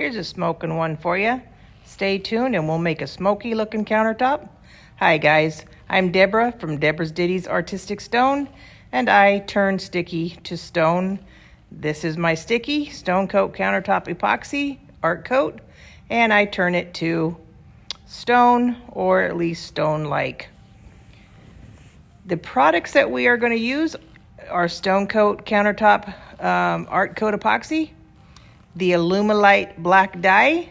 Here's a smoking one for you. Stay tuned and we'll make a smoky looking countertop. Hi guys, I'm Deborah from Deborah's Ditties Artistic Stone, and I turn sticky to stone. This is my sticky Stonecoat Countertop Epoxy Art Coat, and I turn it to stone, or at least stone-like. The products that we are going to use are Stonecoat Countertop Art Coat Epoxy, the Alumilite black dye,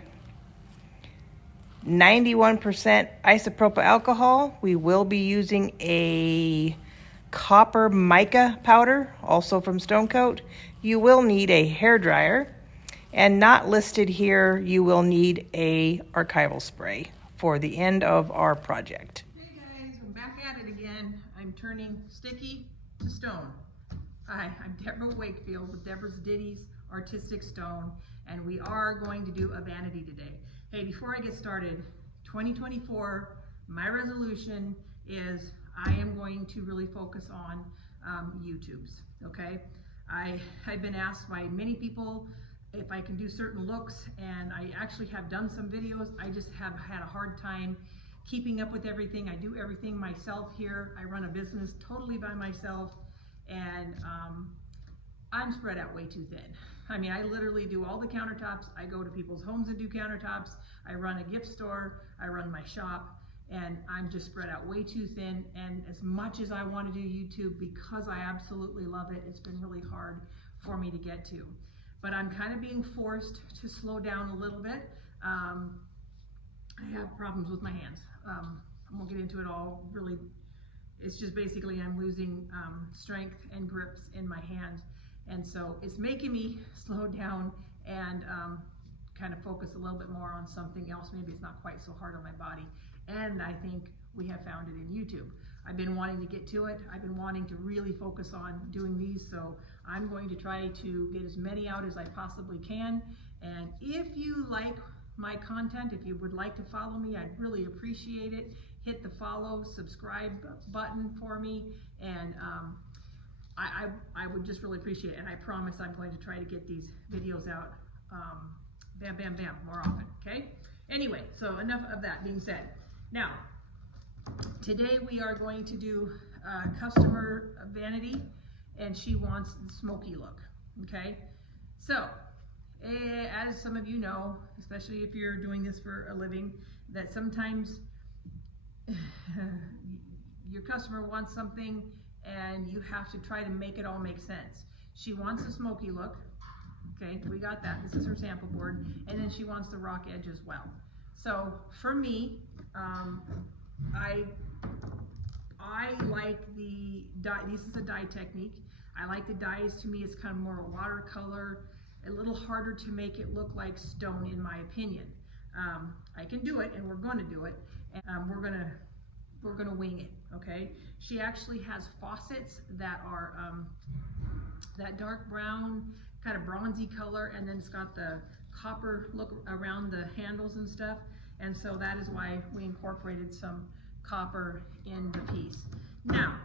91% isopropyl alcohol. We will be using a copper mica powder, also from Stonecoat. You will need a hairdryer, and not listed here, you will need a Archival spray for the end of our project. Hey guys, I'm back at it again. I'm turning sticky to stone. Hi, I'm Deborah Wakefield with Deborah's Ditties Artistic Stone, and we are going to do a vanity today. Hey, before I get started, 2024, my resolution is I am going to really focus on YouTubes, okay? I've been asked by many people if I can do certain looks, and I actually have done some videos. I just have had a hard time keeping up with everything. I do everything myself here. I run a business totally by myself, and I'm spread out way too thin. I mean, I literally do all the countertops. I go to people's homes and do countertops. I run a gift store. I run my shop, and I'm just spread out way too thin. And as much as I want to do YouTube, because I absolutely love it, it's been really hard for me to get to. But I'm kind of being forced to slow down a little bit. I have problems with my hands. I won't get into it all, really. It's just basically I'm losing strength and grips in my hand. And so it's making me slow down and kind of focus a little bit more on something else. Maybe it's not quite so hard on my body. And I think we have found it in YouTube. I've been wanting to get to it. I've been wanting to really focus on doing these. So I'm going to try to get as many out as I possibly can. And if you like my content, if you would like to follow me, I'd really appreciate it. Hit the follow, subscribe button for me. And I would just really appreciate it, and I promise I'm going to try to get these videos out bam, bam, bam, more often, okay? Anyway, so enough of that being said. Now, today we are going to do customer vanity, and she wants the smoky look, okay? So, as some of you know, especially if you're doing this for a living, that sometimes your customer wants something and you have to try to make it all make sense. She wants a smoky look, okay, we got that. This is her sample board, and then she wants the rock edge as well. So for me, I like the dye. This is a dye technique. I like the dyes. To me, it's kind of more a watercolor, a little harder to make it look like stone, in my opinion. I can do it, and we're going to do it, and we're gonna wing it, okay? She actually has faucets that are that dark brown, kind of bronzy color, and then it's got the copper look around the handles and stuff, and so that is why we incorporated some copper in the piece. Now,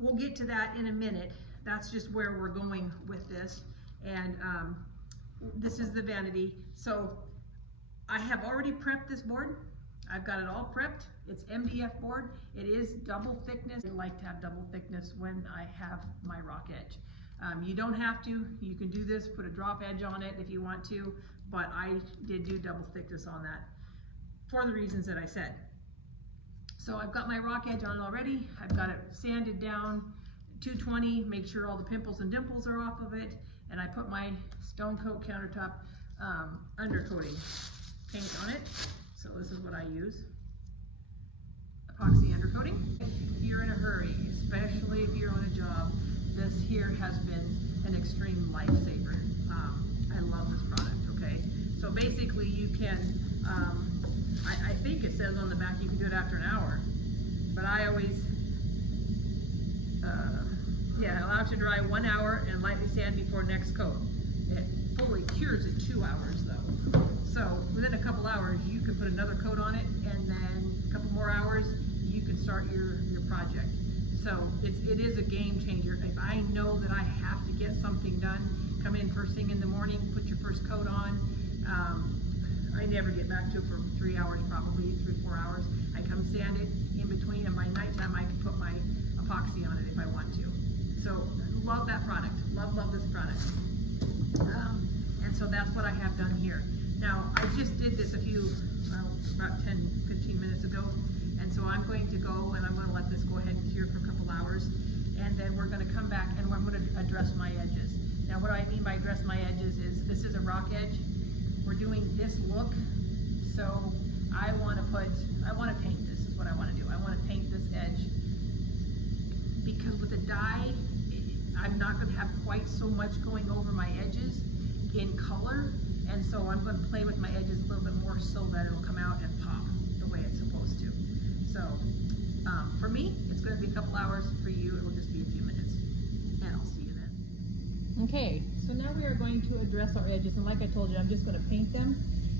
we'll get to that in a minute. That's just where we're going with this, and this is the vanity. So I have already prepped this board. I've got it all prepped. It's MDF board. It is double thickness. I like to have double thickness when I have my rock edge. You don't have to. You can do this, put a drop edge on it if you want to, but I did do double thickness on that for the reasons that I said. So I've got my rock edge on already. I've got it sanded down 220, make sure all the pimples and dimples are off of it, and I put my Stonecoat Countertop undercoating paint on it. So this is what I use, epoxy undercoating. If you're in a hurry, especially if you're on a job, this here has been an extreme lifesaver. I love this product, okay? So basically you can, I think it says on the back you can do it after an hour, but I always, allow it to dry 1 hour and lightly sand before next coat. It fully cures in 2 hours though. So within a couple hours, you can put another coat on it, and then a couple more hours, you can start your project. So it is a game changer. If I know that I have to get something done, come in first thing in the morning, put your first coat on, I never get back to it for 3 hours, probably 3-4 hours. I come sand it in between, and by nighttime I can put my epoxy on it if I want to. So love that product, love this product. And so that's what I have done here. Now I just did this about 10-15 minutes ago, and so I'm going to go and I'm going to let this go ahead and cure for a couple hours, and then we're going to come back and I'm going to address my edges. Now what I mean by address my edges is this is a rock edge. We're doing this look, so I want to paint this is what I want to do. I want to paint this edge because with the dye, I'm not going to have quite so much going over my edges in color, and so I'm going to play with my edges a little bit more so that it'll come out and pop the way it's supposed to. So for me, it's going to be a couple hours. For you, it will just be a few minutes, and I'll see you then. Okay, so now we are going to address our edges, and like I told you, I'm just going to paint them.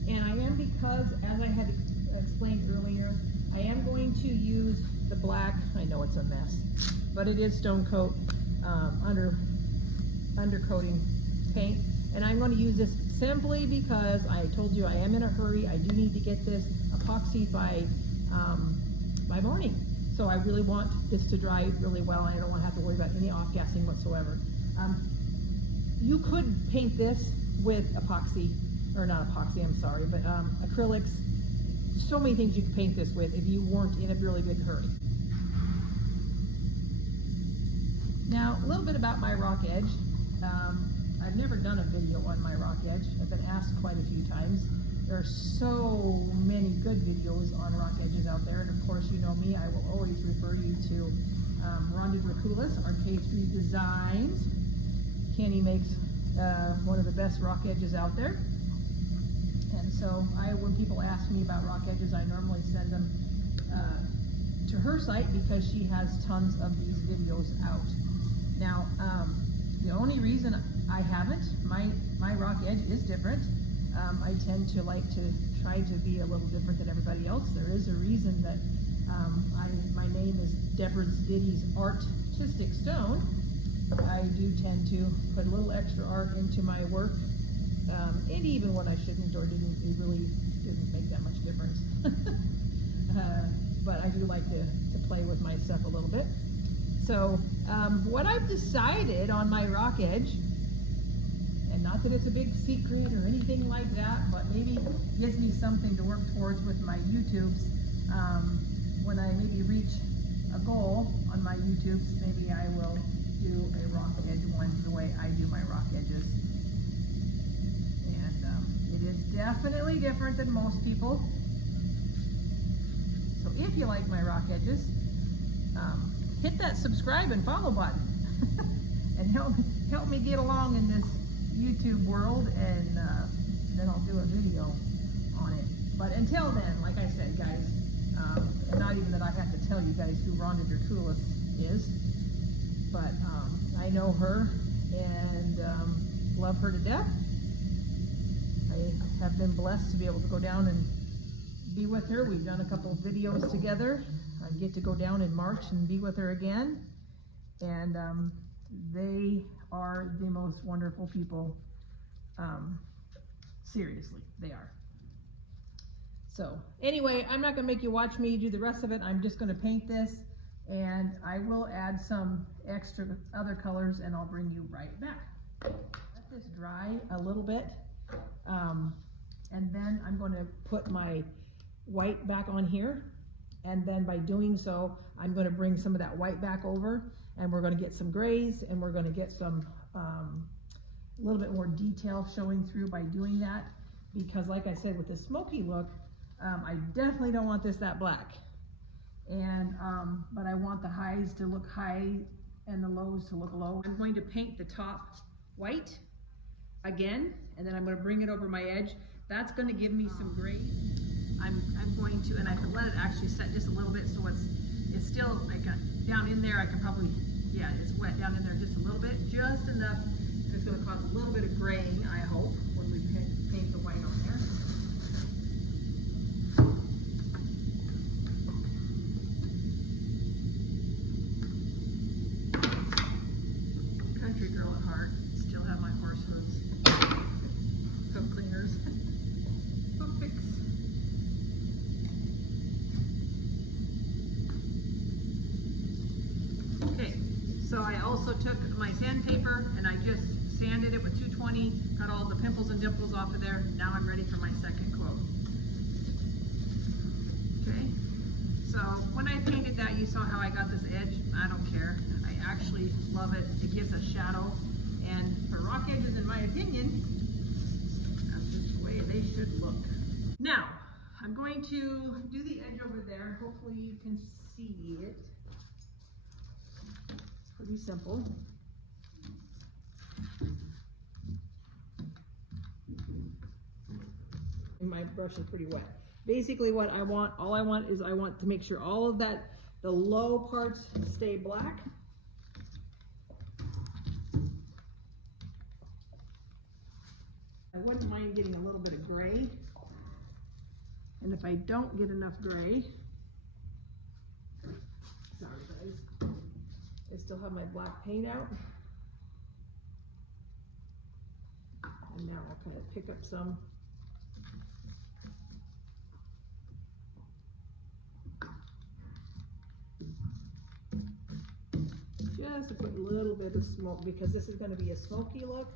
And I am, because as I had explained earlier, I am going to use the black. I know it's a mess, but it is Stonecoat undercoating paint, and I'm going to use this simply because I told you I am in a hurry. I do need to get this epoxy by morning, so I really want this to dry really well, and I don't want to have to worry about any off-gassing whatsoever. You could paint this with epoxy, or not epoxy, I'm sorry, but acrylics. So many things you could paint this with if you weren't in a really big hurry. Now, a little bit about my rock edge. I've never done a video on my rock edge. I've been asked quite a few times. There are so many good videos on rock edges out there, and of course, you know me, I will always refer you to Rhonda Draculis, Archival Designs. Kenny makes one of the best rock edges out there. And so when people ask me about rock edges, I normally send them to her site because she has tons of these videos out. Now, the only reason I haven't, my rock edge is different. I tend to like to try to be a little different than everybody else. There is a reason that my name is Deborah's Ditties Artistic Stone. I do tend to put a little extra art into my work, and even when I shouldn't or didn't, it really didn't make that much difference. But I do like to play with my stuff a little bit. So what I've decided on my rock edge, and not that it's a big secret or anything like that, but maybe gives me something to work towards with my YouTubes. When I maybe reach a goal on my YouTubes, maybe I will do a rock edge one the way I do my rock edges. And it is definitely different than most people. So if you like my rock edges, hit that subscribe and follow button and help me get along in this YouTube world, and then I'll do a video on it. But until then, like I said, guys, and not even that I have to tell you guys who Rhonda Draculis is, but I know her and love her to death. I have been blessed to be able to go down and be with her. We've done a couple of videos together. I get to go down in March and be with her again, and they are the most wonderful people. Seriously, they are. So anyway, I'm not going to make you watch me do the rest of it. I'm just going to paint this, and I will add some extra other colors, and I'll bring you right back. Let this dry a little bit, and then I'm going to put my white back on here, and then by doing so, I'm going to bring some of that white back over, and we're going to get some grays, and we're going to get some a little bit more detail showing through by doing that, because like I said, with the smoky look, I definitely don't want this that black, and but I want the highs to look high and the lows to look low. I'm going to paint the top white again, and then I'm going to bring it over my edge. That's going to give me some grays. I'm going to, and I can let it actually set just a little bit, so it's still like down in there. I can probably, yeah, it's wet down in there just a little bit, just enough. It's going to cause a little bit of graying, I hope, when we paint the white on there. Country girl at heart, still have my horse hooves, hoof cleaners. also took my sandpaper and I just sanded it with 220, got all the pimples and dimples off of there. Now I'm ready for my second coat. Okay, so when I painted that, you saw how I got this edge. I don't care. I actually love it. It gives a shadow, and for rock edges, in my opinion, that's just the way they should look. Now, I'm going to do the edge over there. Hopefully you can see it. Pretty simple. And my brush is pretty wet. Basically what I want, all I want is I want to make sure all of that, the low parts stay black. I wouldn't mind getting a little bit of gray. And if I don't get enough gray, sorry guys, I still have my black paint out. And now I'll kind of pick up some. Just to put a little bit of smoke, because this is going to be a smoky look.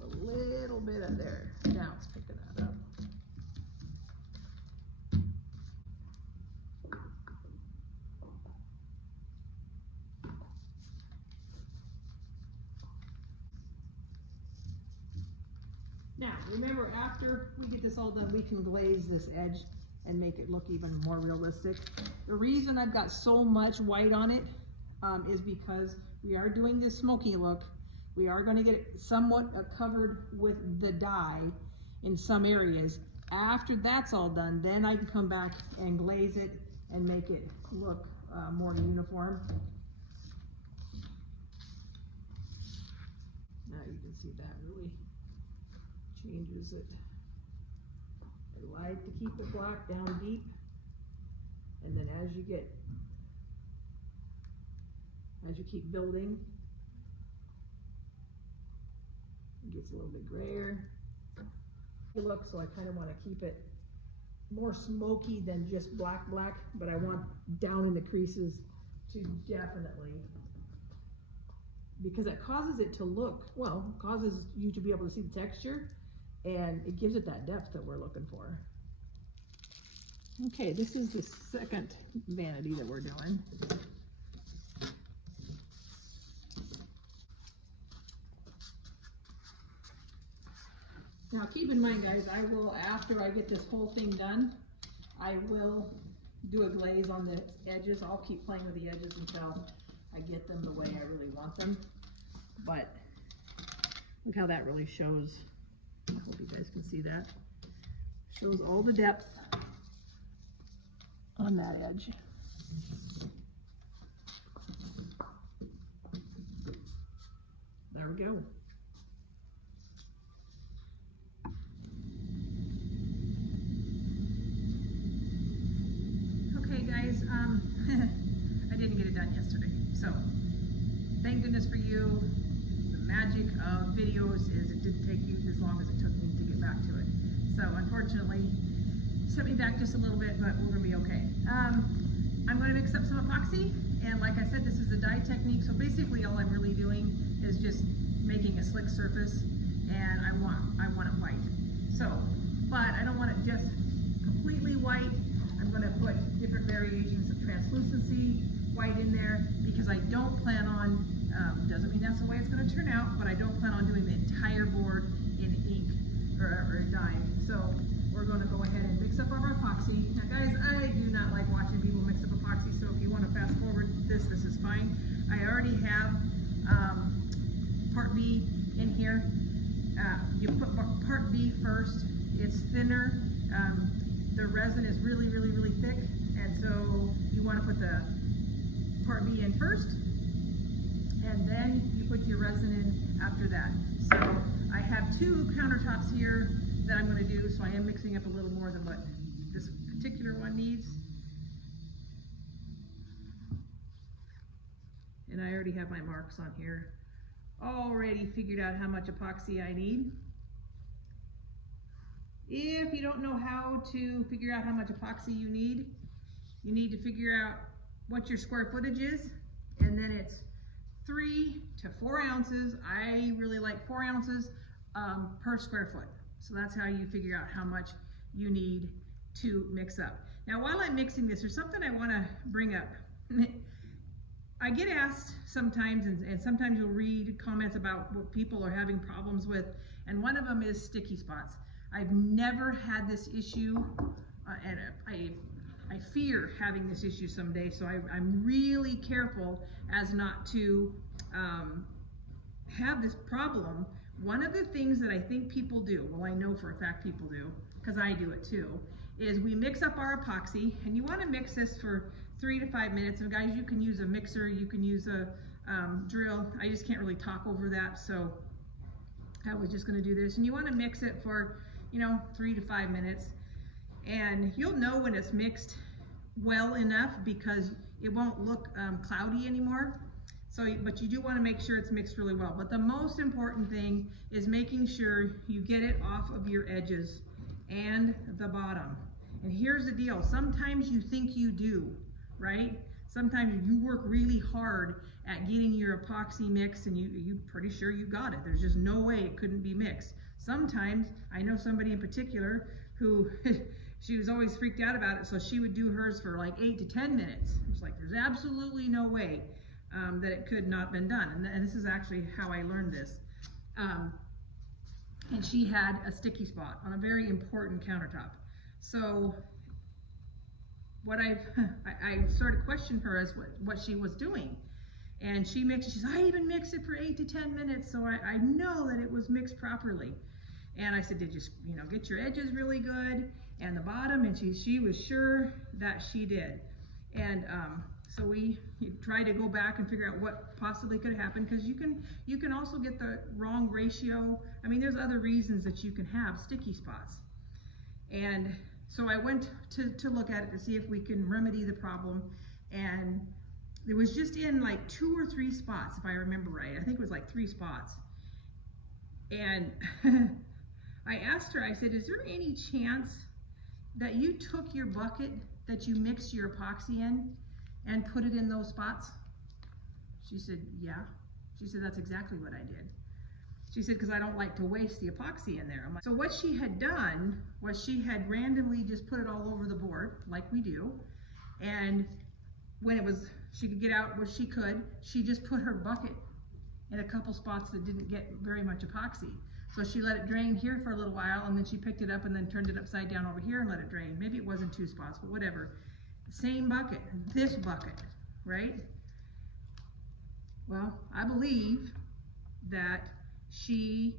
A little bit of there. Now it's picking that up. Now, remember, after we get this all done, we can glaze this edge and make it look even more realistic. The reason I've got so much white on it is because we are doing this smoky look. We are going to get it somewhat covered with the dye in some areas. After that's all done, then I can come back and glaze it and make it look more uniform. Now you can see that really changes it. I like to keep it black down deep, and then as you keep building, it gets a little bit grayer. Look, so I kind of want to keep it more smoky than just black, but I want down in the creases to definitely, because it causes it to look, well, causes you to be able to see the texture, and it gives it that depth that we're looking for. Okay, this is the second vanity that we're doing. Now keep in mind guys, I will, after I get this whole thing done, I will do a glaze on the edges. I'll keep playing with the edges until I get them the way I really want them. But look how that really shows. I hope you guys can see that. Shows all the depth on that edge. There we go. Okay guys, I didn't get it done yesterday, so thank goodness for you. The magic of videos is it didn't take you as long as it took me to get back to it. So unfortunately, set me back just a little bit, but we're gonna be okay. I'm gonna mix up some epoxy, and like I said, this is a dye technique, so basically all I'm really doing is just making a slick surface, and I want it white. So, but I don't want it just completely white. I'm gonna put different variations of translucency white in there, because I don't plan on, doesn't mean that's the way it's gonna turn out, but I don't plan on doing the entire board in ink or dye. So we're gonna go ahead and mix up our epoxy. Now guys, I do not like watching people mix up epoxy, so if you wanna fast forward this is fine. I already have part B in here. You put part B first. It's thinner. The resin is really thick, and so you want to put the part B in first, and then you put your resin in after that. So I have 2 countertops here that I'm going to do, so I am mixing up a little more than what this particular one needs. And I already have my marks on here. Already figured out how much epoxy I need. If you don't know how to figure out how much epoxy you need to figure out what your square footage is And then it's 3 to 4 ounces. I really like 4 ounces per square foot. So that's how you figure out how much you need to mix up. Now, while I'm mixing this, there's something I want to bring up. I get asked sometimes, and sometimes you'll read comments about what people are having problems with, and one of them is sticky spots. I've never had this issue, and I fear having this issue someday, so I'm really careful as not to have this problem. One of the things that I think people do, well, I know for a fact people do, because I do it too, is we mix up our epoxy, and you want to mix this for 3 to 5 minutes. And guys, you can use a mixer, you can use a drill. I just can't really talk over that, so I was just going to do this. And you want to mix it for, 3 to 5 minutes, and you'll know when it's mixed well enough because it won't look cloudy anymore. So, but you do want to make sure it's mixed really well. But the most important thing is making sure you get it off of your edges and the bottom. And here's the deal, sometimes you think you do, right? Sometimes you work really hard at getting your epoxy mixed and you're pretty sure you got it. There's just no way it couldn't be mixed. Sometimes, I know somebody in particular who, she was always freaked out about it, so she would do hers for like 8 to 10 minutes. It's like, there's absolutely no way that it could not have been done. And this is actually how I learned this. And she had a sticky spot on a very important countertop. So what I sort of questioned her as what she was doing. And she mixed, she says, I even mixed it for 8 to 10 minutes, so I know that it was mixed properly. And I said, did you get your edges really good and the bottom? And she was sure that she did. And so we tried to go back and figure out what possibly could happen, because you can also get the wrong ratio. I mean, there's other reasons that you can have sticky spots. And so I went to look at it to see if we can remedy the problem, and it was just in like 2 or 3 spots, if I remember right. I think it was like 3 spots. And I asked her, I said, is there any chance that you took your bucket that you mixed your epoxy in and put it in those spots? She said, yeah. She said, that's exactly what I did. She said, because I don't like to waste the epoxy in there. So what she had done was she had randomly just put it all over the board, like we do. And when it was, she could get out what she could, she just put her bucket in a couple spots that didn't get very much epoxy. So she let it drain here for a little while, and then she picked it up and then turned it upside down over here and let it drain. Maybe it wasn't 2 spots, but whatever. Same bucket, this bucket, right? Well, I believe that she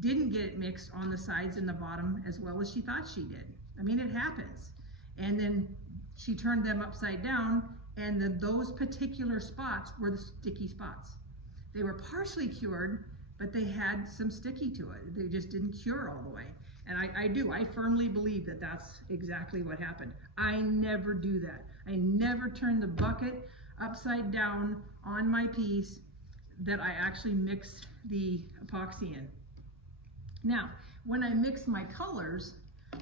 didn't get it mixed on the sides and the bottom as well as she thought she did. I mean, it happens. And then she turned them upside down, and those particular spots were the sticky spots. They were partially cured, but they had some sticky to it. They just didn't cure all the way. And I firmly believe that that's exactly what happened. I never do that. I never turn the bucket upside down on my piece that I actually mixed the epoxy in. Now, when I mix my colors,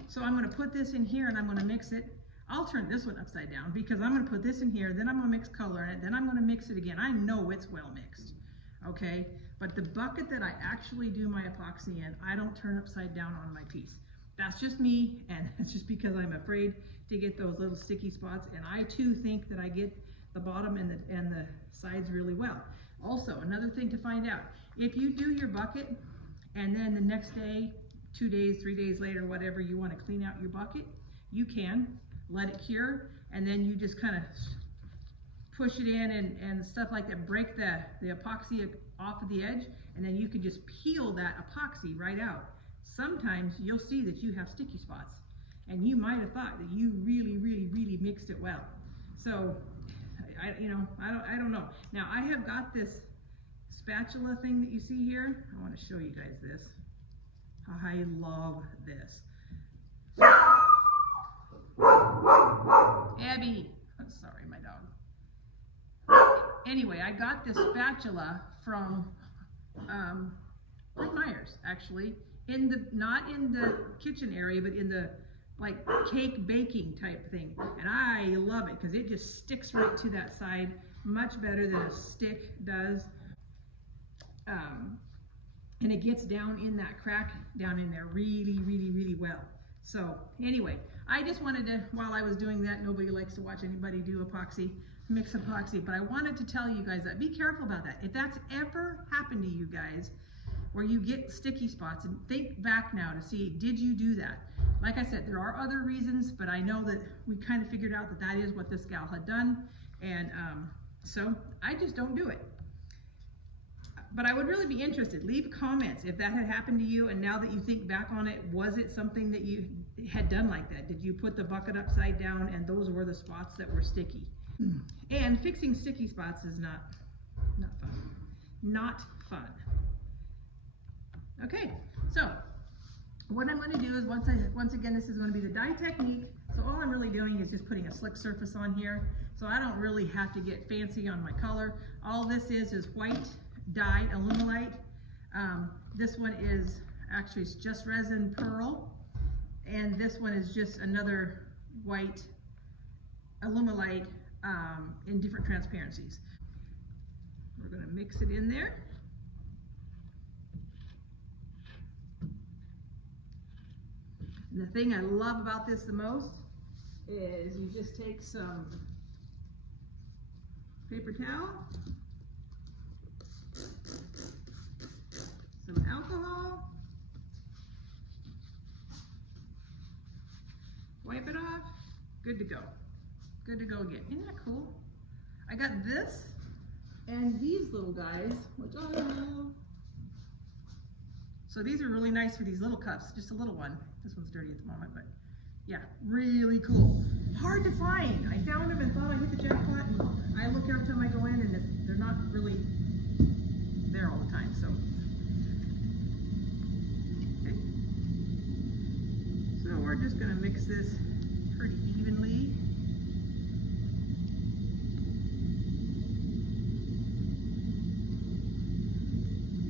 so I'm gonna put this in here and I'm gonna mix it. I'll turn this one upside down because I'm gonna put this in here, then I'm gonna mix color in it, then I'm gonna mix it again. I know it's well mixed, okay? But the bucket that I actually do my epoxy in, I don't turn upside down on my piece. That's just me, and it's just because I'm afraid to get those little sticky spots, and I too think that I get the bottom and the sides really well. Also, another thing to find out, if you do your bucket and then the next day, 2 days, 3 days later, whatever, you want to clean out your bucket, you can let it cure, and then you just kind of push it in and stuff like that, break the epoxy off of the edge, and then you can just peel that epoxy right out. Sometimes you'll see that you have sticky spots, and you might have thought that you really mixed it well. So I don't know. Now I have got this spatula thing that you see here. I want to show you guys this. I love this. Abby, I'm sorry, my dog. Anyway, I got this spatula from Myers, actually, not in the kitchen area, but in the like cake baking type thing, and I love it because it just sticks right to that side much better than a stick does. And it gets down in that crack down in there really well. So anyway, I just wanted to, while I was doing that, nobody likes to watch anybody do epoxy, mix epoxy, but I wanted to tell you guys that be careful about that. If that's ever happened to you guys, where you get sticky spots, and think back now to see, did you do that? Like I said, there are other reasons, but I know that we kind of figured out that that is what this gal had done, and so I just don't do it. But I would really be interested. Leave comments if that had happened to you, and now that you think back on it, was it something that you had done like that? Did you put the bucket upside down and those were the spots that were sticky? And fixing sticky spots is not fun. Not fun. Okay, so what I'm going to do is once again, this is going to be the dye technique. So all I'm really doing is just putting a slick surface on here. So I don't really have to get fancy on my color. All this is white dye, Alumilite. This one is actually it's just resin pearl, and this one is just another white Alumilite in different transparencies. We're going to mix it in there. And the thing I love about this the most is you just take some paper towel, some alcohol, wipe it off, good to go. Good to go again. Isn't that cool? I got this and these little guys, which I love. So these are really nice for these little cups, just a little one. This one's dirty at the moment, but yeah, really cool. Hard to find. I found them and thought I hit the jackpot, and I look every time I go in and they're not really there all the time, so. Okay. So we're just gonna mix this pretty evenly.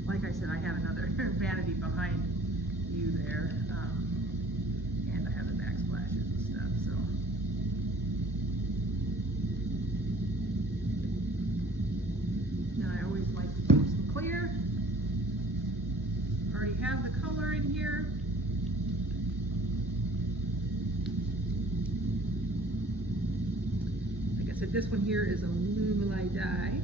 Like I said, I have another vanity behind you there, and I have the backsplashes and stuff, so. Now I always like to keep some clear. Already have the color in here. Like I said, this one here is Alumilite dye.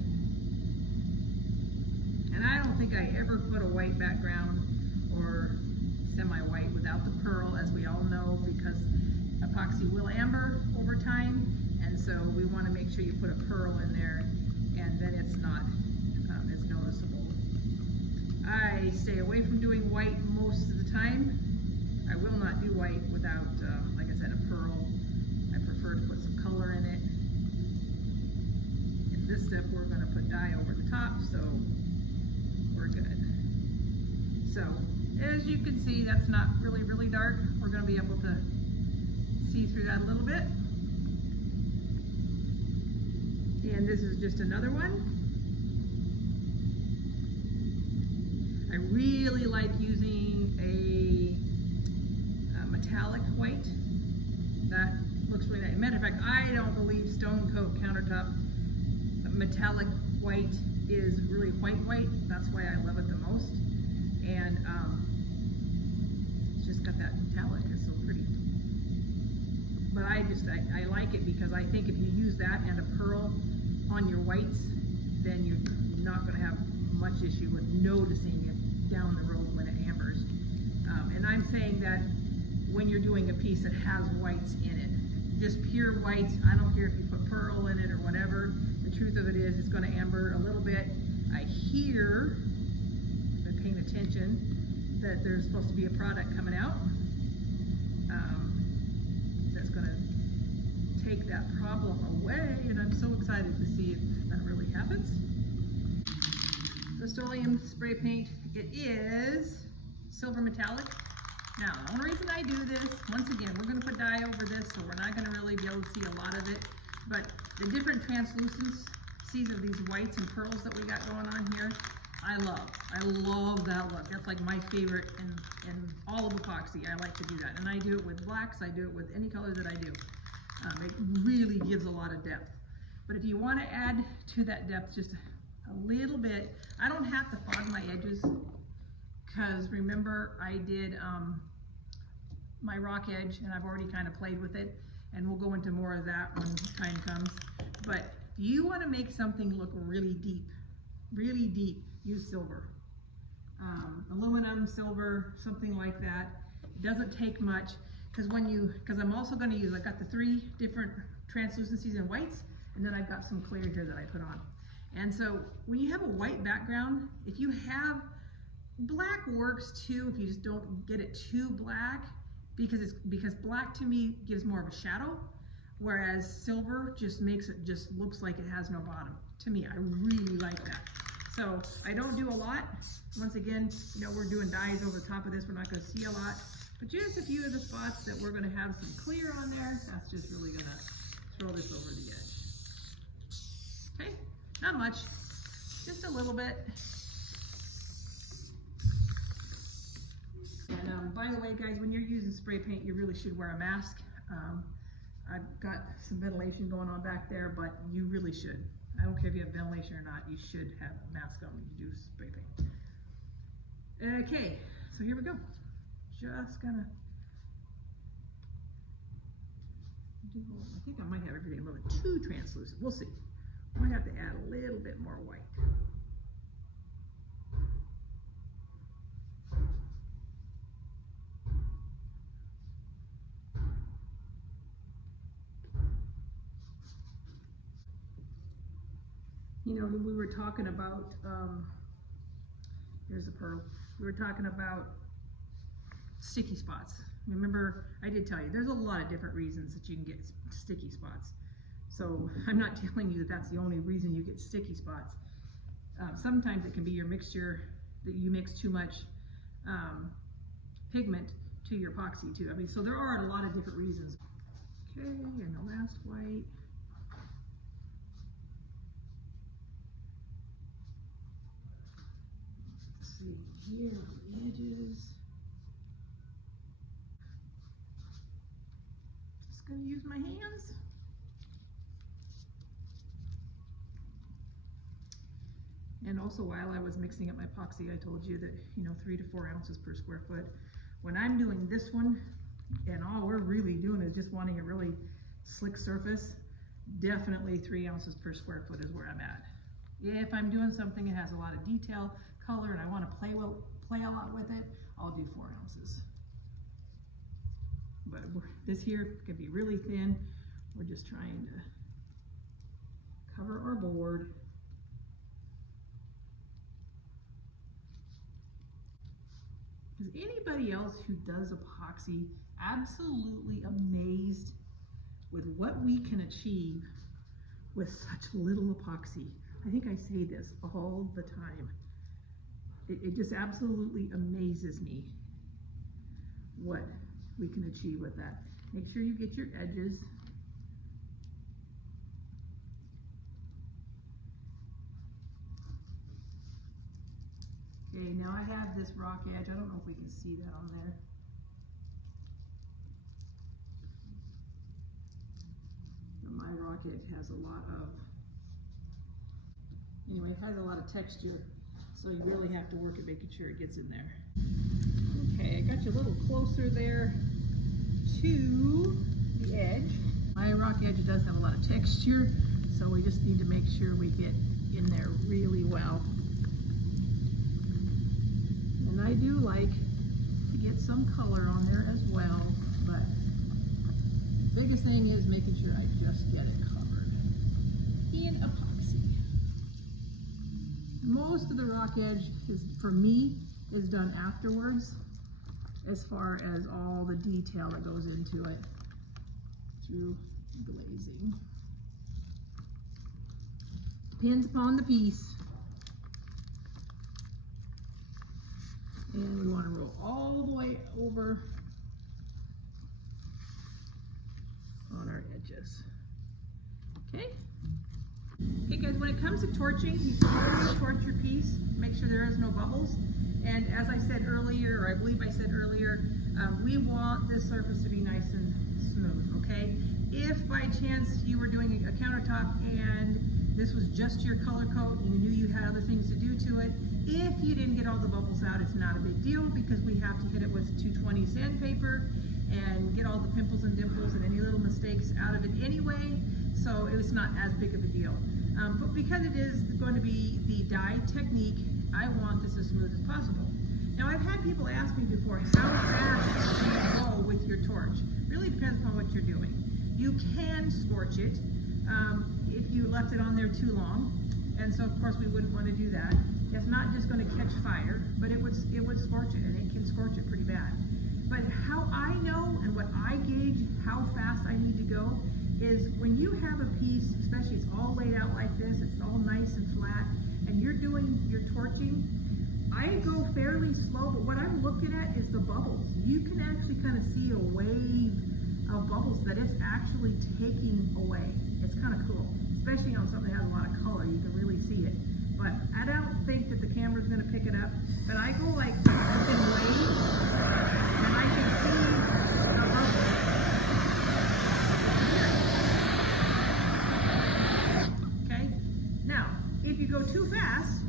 And I don't think I ever put a white background or semi-white without the pearl, as we all know, because epoxy will amber over time, and so we want to make sure you put a pearl in there, and then it's not as noticeable. I stay away from doing white most of the time. I will not do white without, like I said, a pearl. I prefer to put some color in it. And this stuff we're going to put dye over the top, so we're good. So as you can see, that's not really dark. We're going to be able to see through that a little bit. And this is just another one. I really like using a metallic white. That looks really nice. Matter of fact, I don't believe Stonecoat Countertop metallic white is really white. That's why I love it the most. And it's just got that metallic. It's so pretty. But I like it because I think if you use that and a pearl on your whites, then you're not going to have much issue with noticing it down the road when it ambers. And I'm saying that when you're doing a piece that has whites in it, just pure whites, I don't care if you put pearl in it or whatever, the truth of it is it's going to amber a little bit. I hear, if I'm paying attention, that there's supposed to be a product coming out that's going to take that problem away, and I'm so excited to see if that really happens. Rust-Oleum spray paint, it is silver metallic. Now, the only reason I do this, once again, we're going to put dye over this, so we're not going to really be able to see a lot of it, but the different translucencies of these whites and pearls that we got going on here, I love that look. That's like my favorite in all of epoxy. I like to do that, and I do it with blacks, I do it with any color that I do. It really gives a lot of depth. But if you want to add to that depth just a little bit, I don't have to fog my edges, because remember I did my rock edge and I've already kind of played with it, and we'll go into more of that when time comes. But you want to make something look really deep, use silver. Aluminum, silver, something like that. It doesn't take much, because I'm also going to use, I've got the 3 different translucencies and whites, and then I've got some clear here that I put on. And so when you have a white background, if you have, black works too, if you just don't get it too black, because black to me gives more of a shadow, whereas silver just makes it, just looks like it has no bottom. To me, I really like that. So I don't do a lot. Once again, you know, we're doing dyes over the top of this. We're not going to see a lot, but just a few of the spots that we're going to have some clear on there. That's just really going to throw this over the edge. Okay, not much, just a little bit. And by the way, guys, when you're using spray paint, you really should wear a mask. I've got some ventilation going on back there, but you really should. I don't care if you have ventilation or not, you should have a mask on when you do spray paint. Okay, so here we go. Just gonna do, I think I might have everything a little bit too translucent. We'll see. I might have to add a little bit more white. You know, we were talking about, here's the pearl. We were talking about sticky spots. Remember, I did tell you, there's a lot of different reasons that you can get sticky spots. So I'm not telling you that that's the only reason you get sticky spots. Sometimes it can be your mixture, that you mix too much pigment to your epoxy too. I mean, so there are a lot of different reasons. Okay, and the last white. Here on the edges. Just gonna use my hands. And also, while I was mixing up my epoxy, I told you that, you know, 3 to 4 ounces per square foot. When I'm doing this one, and all we're really doing is just wanting a really slick surface, definitely 3 ounces per square foot is where I'm at. If I'm doing something that has a lot of detail, color, and I want to play a lot with it, I'll do 4 ounces. But this here can be really thin. We're just trying to cover our board. Is anybody else who does epoxy absolutely amazed with what we can achieve with such little epoxy? I think I say this all the time. It just absolutely amazes me what we can achieve with that. Make sure you get your edges. Okay, now I have this rock edge. I don't know if we can see that on there. My rock edge has a lot of, anyway, it has a lot of texture. So you really have to work at making sure it gets in there. Okay, I got you a little closer there to the edge. My rock edge does have a lot of texture, so we just need to make sure we get in there really well. And I do like to get some color on there as well, but the biggest thing is making sure I just get it covered in epoxy. Most of the rock edge is, for me, is done afterwards, as far as all the detail that goes into it through glazing. Depends upon the piece. And we want to roll all the way over on our edges. Okay? Okay guys, when it comes to torching, you should always torch your piece, make sure there is no bubbles. And as I said earlier, or I believe I said earlier, we want this surface to be nice and smooth, okay? If by chance you were doing a countertop and this was just your color coat and you knew you had other things to do to it, if you didn't get all the bubbles out, it's not a big deal because we have to hit it with 220 sandpaper and get all the pimples and dimples and any little mistakes out of it anyway, so it was not as big of a deal. But because it is going to be the dye technique, I want this as smooth as possible. Now I've had people ask me before, how fast do you go with your torch? Really depends upon what you're doing. You can scorch it if you left it on there too long, and so of course we wouldn't want to do that. It's not just going to catch fire, but it would scorch it, and it can scorch it pretty bad. But how I know and what I gauge how fast I need to go is when you have a piece, especially it's all laid out like this, it's all nice and flat, and you're doing your torching, I go fairly slow, but what I'm looking at is the bubbles. You can actually kind of see a wave of bubbles that it's actually taking away. It's kind of cool, especially on something that has a lot of color, you can really see it. But I don't think that the camera's gonna pick it up, but I go like this in waves, and I can see the bubbles. Okay, now, if you go too fast,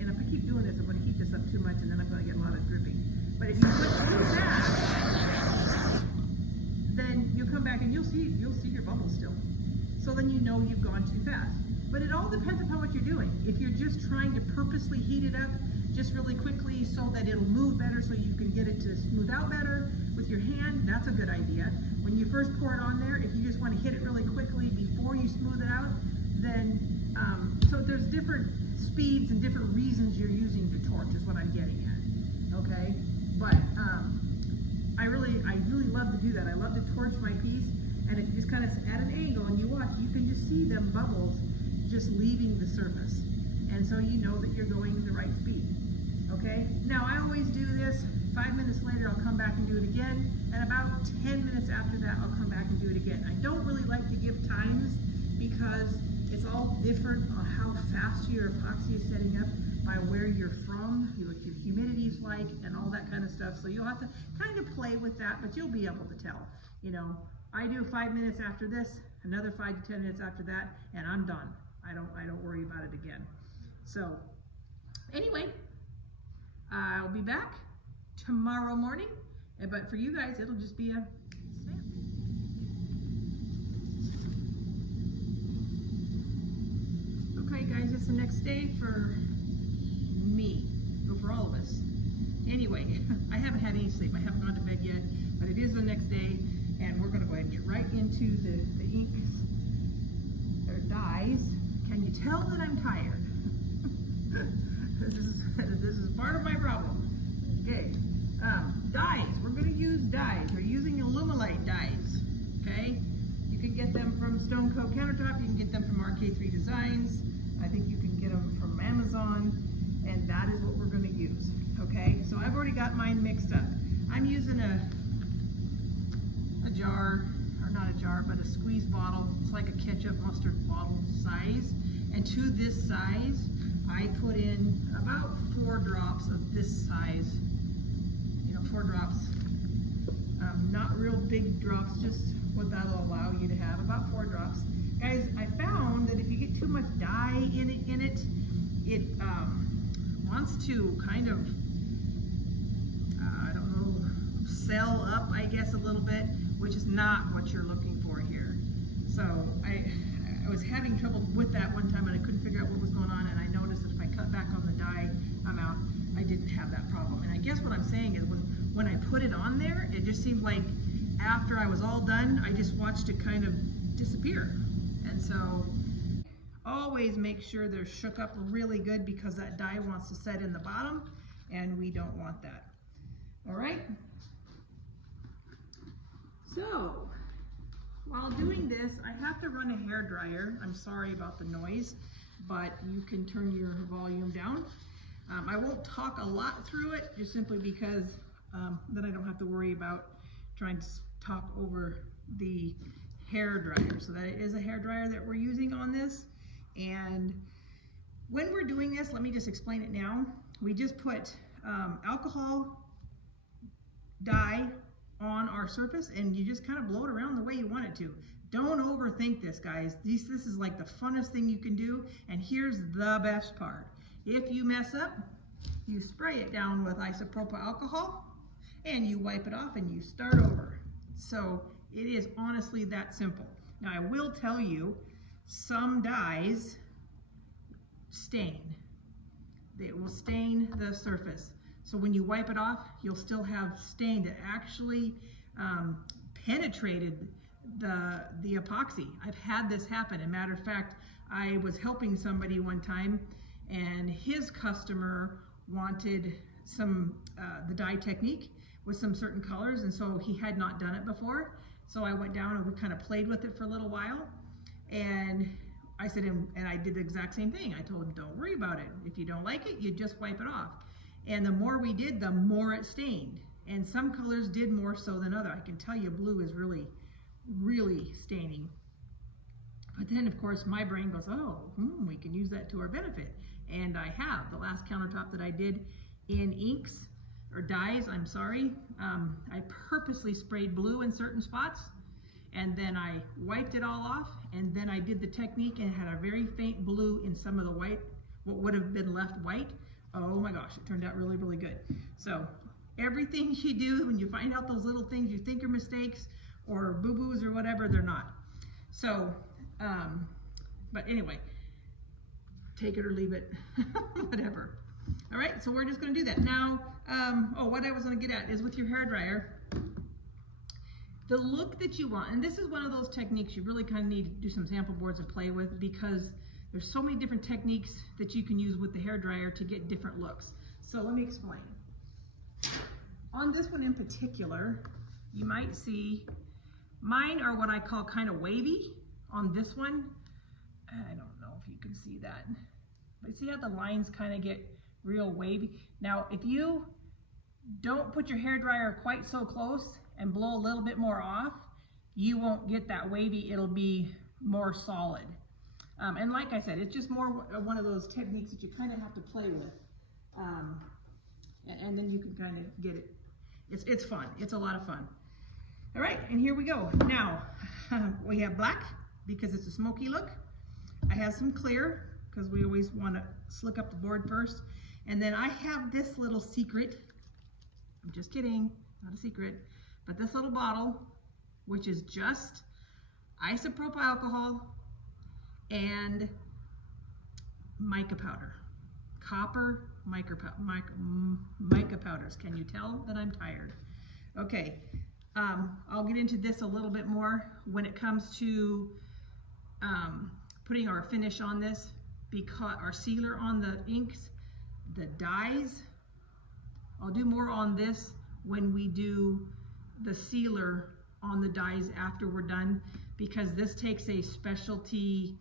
and if I keep doing this, I'm gonna heat this up too much and then I'm gonna get a lot of dripping. But if you go too fast, then you'll come back and you'll see your bubbles still. So then you know you've gone too fast. But it all depends upon what you're doing. If you're just trying to purposely heat it up just really quickly so that it'll move better so you can get it to smooth out better with your hand, that's a good idea. When you first pour it on there, if you just want to hit it really quickly before you smooth it out, then, so there's different speeds and different reasons you're using your torch is what I'm getting at, okay? But I really love to do that. I love to torch my piece, and if you just kind of at an angle and you watch, you can just see them bubbles just leaving the surface. And so you know that you're going the right speed, okay? Now I always do this, 5 minutes later I'll come back and do it again, and about 10 minutes after that I'll come back and do it again. I don't really like to give times because it's all different on how fast your epoxy is setting up by where you're from, what your humidity is like, and all that kind of stuff. So you'll have to kind of play with that, but you'll be able to tell. You know, I do 5 minutes after this, another 5 to 10 minutes after that, and I'm done. I don't worry about it again. So anyway, I'll be back tomorrow morning, but for you guys, it'll just be a snap. Okay guys, it's the next day for me, or for all of us. Anyway, I haven't had any sleep. I haven't gone to bed yet, but it is the next day, and we're gonna go ahead and get right into the inks, or dyes. Can you tell that I'm tired? This is part of my problem. Okay, dyes. We're going to use dyes. We're using Alumilite dyes. Okay, you can get them from Stonecoat Countertop. You can get them from RK3 Designs. I think you can get them from Amazon, and that is what we're going to use. Okay, so I've already got mine mixed up. I'm using a jar, or not a jar, but a squeeze bottle. It's like a ketchup mustard bottle size. And to this size, I put in about 4 drops of this size. You know, 4 drops. Not real big drops, just what that'll allow you to have, about 4 drops. Guys, I found that if you get too much dye in it, it wants to kind of, I don't know, sell up, I guess, a little bit, which is not what you're looking for here. So I was having trouble with that one time and I couldn't figure out what was going on, and I noticed that if I cut back on the dye amount, I didn't have that problem. And I guess what I'm saying is when I put it on there, it just seemed like after I was all done, I just watched it kind of disappear. And so always make sure they're shook up really good because that dye wants to set in the bottom and we don't want that. All right. So while doing this, I have to run a hair dryer. I'm sorry about the noise, but you can turn your volume down. I won't talk a lot through it, just simply because then I don't have to worry about trying to talk over the hair dryer. So that is a hair dryer that we're using on this. And when we're doing this, let me just explain it now. We just put alcohol, dye, on our surface, and you just kind of blow it around the way you want it to. Don't overthink this, guys. This is like the funnest thing you can do, and here's the best part. If you mess up, you spray it down with isopropyl alcohol, and you wipe it off and you start over. So it is honestly that simple. Now I will tell you, some dyes stain. They will stain the surface. So when you wipe it off, you'll still have stain that actually penetrated the epoxy. I've had this happen. As a matter of fact, I was helping somebody one time, and his customer wanted some the dye technique with some certain colors, and so he had not done it before. So I went down and we kind of played with it for a little while, and I said, and I did the exact same thing. I told him, don't worry about it. If you don't like it, you just wipe it off. And the more we did, the more it stained. And some colors did more so than other. I can tell you blue is really, really staining. But then of course my brain goes, oh, we can use that to our benefit. And I have. The last countertop that I did in inks, or dyes, I'm sorry, I purposely sprayed blue in certain spots, and then I wiped it all off, and then I did the technique and had a very faint blue in some of the white, what would have been left white. Oh my gosh, it turned out really, really good. So everything you do, when you find out those little things you think are mistakes or boo-boos or whatever, they're not. So, but anyway, take it or leave it, whatever. All right, so we're just gonna do that. Now, what I was gonna get at is with your hairdryer, the look that you want, and this is one of those techniques you really kind of need to do some sample boards and play with, because there's so many different techniques that you can use with the hairdryer to get different looks. So let me explain. On this one in particular, you might see mine are what I call kind of wavy. On this one, I don't know if you can see that, but see how the lines kind of get real wavy. Now, if you don't put your hairdryer quite so close and blow a little bit more off, you won't get that wavy. It'll be more solid. And like I said, it's just more one of those techniques that you kind of have to play with. And then you can kind of get it. It's fun. It's a lot of fun. All right, and here we go. Now, we have black because it's a smoky look. I have some clear because we always want to slick up the board first. And then I have this little secret. I'm just kidding, not a secret. But this little bottle, which is just isopropyl alcohol and mica powder. Copper mica powders. Can you tell that I'm tired? Okay, I'll get into this a little bit more when it comes to putting our finish on this, because our sealer on the inks, the dyes. I'll do more on this when we do the sealer on the dyes after we're done, because this takes a specialty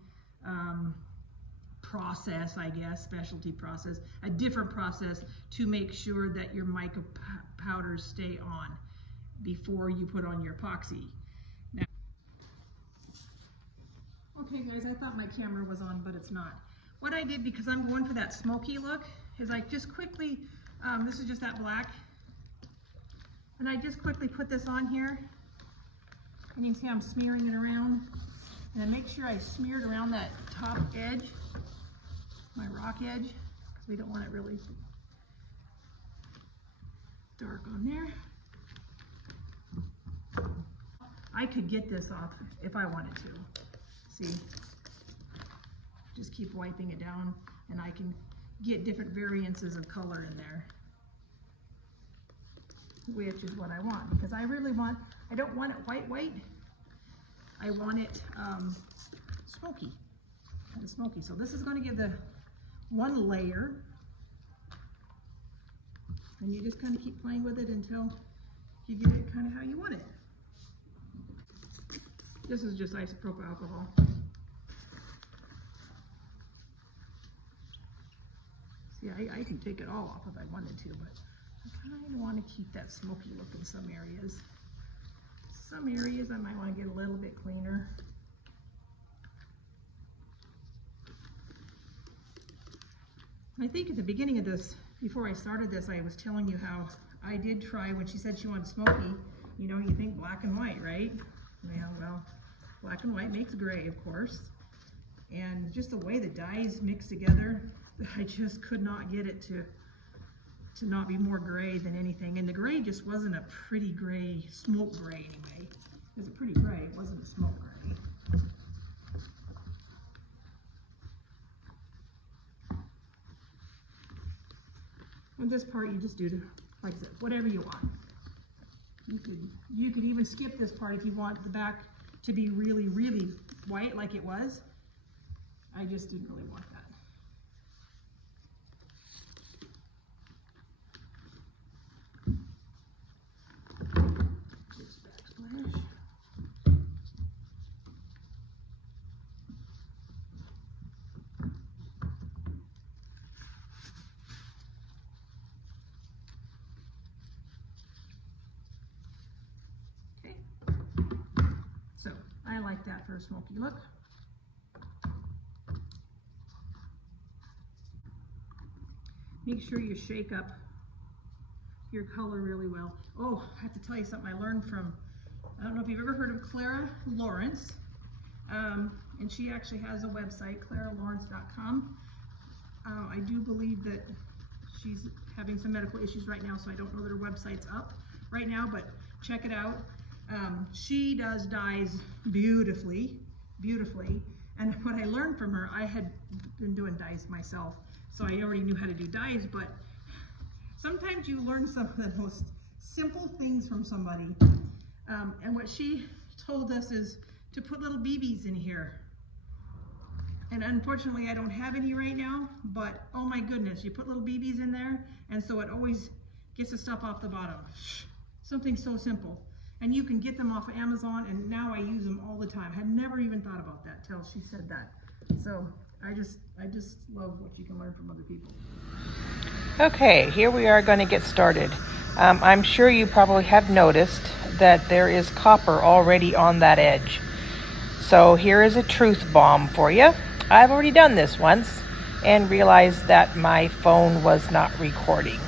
process, I guess, specialty process, a different process to make sure that your mica powders stay on before you put on your epoxy. Now, okay guys, I thought my camera was on, but it's not. What I did, because I'm going for that smoky look, is I just quickly, this is just that black, and I just quickly put this on here, and you can see I'm smearing it around, and I make sure I smeared around that top edge, my rock edge, because we don't want it really dark on there. I could get this off if I wanted to. See, just keep wiping it down, and I can get different variances of color in there, which is what I want, because I really want, I don't want it white, I want it smoky, kind of smoky. So this is going to give the one layer, and you just kind of keep playing with it until you get it kind of how you want it. This is just isopropyl alcohol. See, I can take it all off if I wanted to, but I kind of want to keep that smoky look in some areas. Some areas I might want to get a little bit cleaner. I think at the beginning of this, before I started this, I was telling you how I did try, when she said she wanted smoky, You know, you think black and white, right? Yeah, well, black and white makes gray, of course. And just the way the dyes mix together, I just could not get it to not be more gray than anything. And the gray just wasn't a pretty gray, smoke gray anyway. It was a pretty gray, it wasn't a smoke gray. And this part you just do to, like I said, whatever you want. You could even skip this part if you want the back to be really, really white like it was. I just didn't really want that. Just backsplash. Okay. So I like that for a smoky look. Make sure you shake up your color really well. Oh, I have to tell you something I learned from, I don't know if you've ever heard of Clara Lawrence, and she actually has a website, claralawrence.com. I do believe that she's having some medical issues right now, so I don't know that her website's up right now, but check it out. She does dyes beautifully, and what I learned from her, I had been doing dyes myself, so I already knew how to do dyes, but sometimes you learn some of the most simple things from somebody. And what she told us is to put little BBs in here. And unfortunately, I don't have any right now, but oh my goodness, you put little BBs in there, and so it always gets the stuff off the bottom. Something so simple. And you can get them off of Amazon, and now I use them all the time. I had never even thought about that till she said that. So I just love what you can learn from other people. Okay, here we are going to get started. I'm sure you probably have noticed that there is copper already on that edge. So here is a truth bomb for you. I've already done this once and realized that my phone was not recording.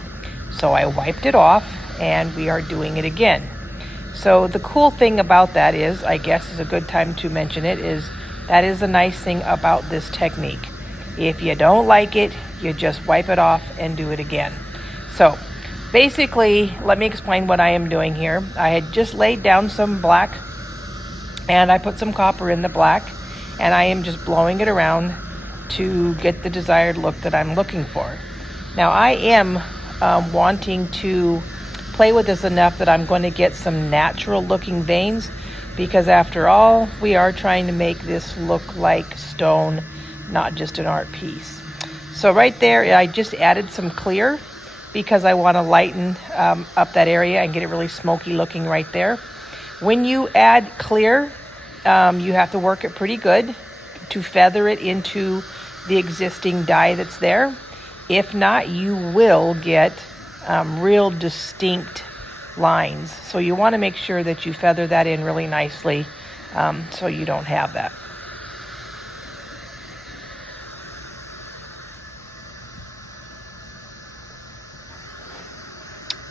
So I wiped it off and we are doing it again. So the cool thing about that is, I guess is a good time to mention it, is that is the nice thing about this technique. If you don't like it, you just wipe it off and do it again. So basically, let me explain what I am doing here. I had just laid down some black and I put some copper in the black, and I am just blowing it around to get the desired look that I'm looking for. Now I am wanting to play with this enough that I'm going to get some natural looking veins, because after all, we are trying to make this look like stone, not just an art piece. So right there, I just added some clear because I want to lighten up that area and get it really smoky looking right there. When you add clear, you have to work it pretty good to feather it into the existing dye that's there. If not, you will get real distinct lines. So you want to make sure that you feather that in really nicely so you don't have that.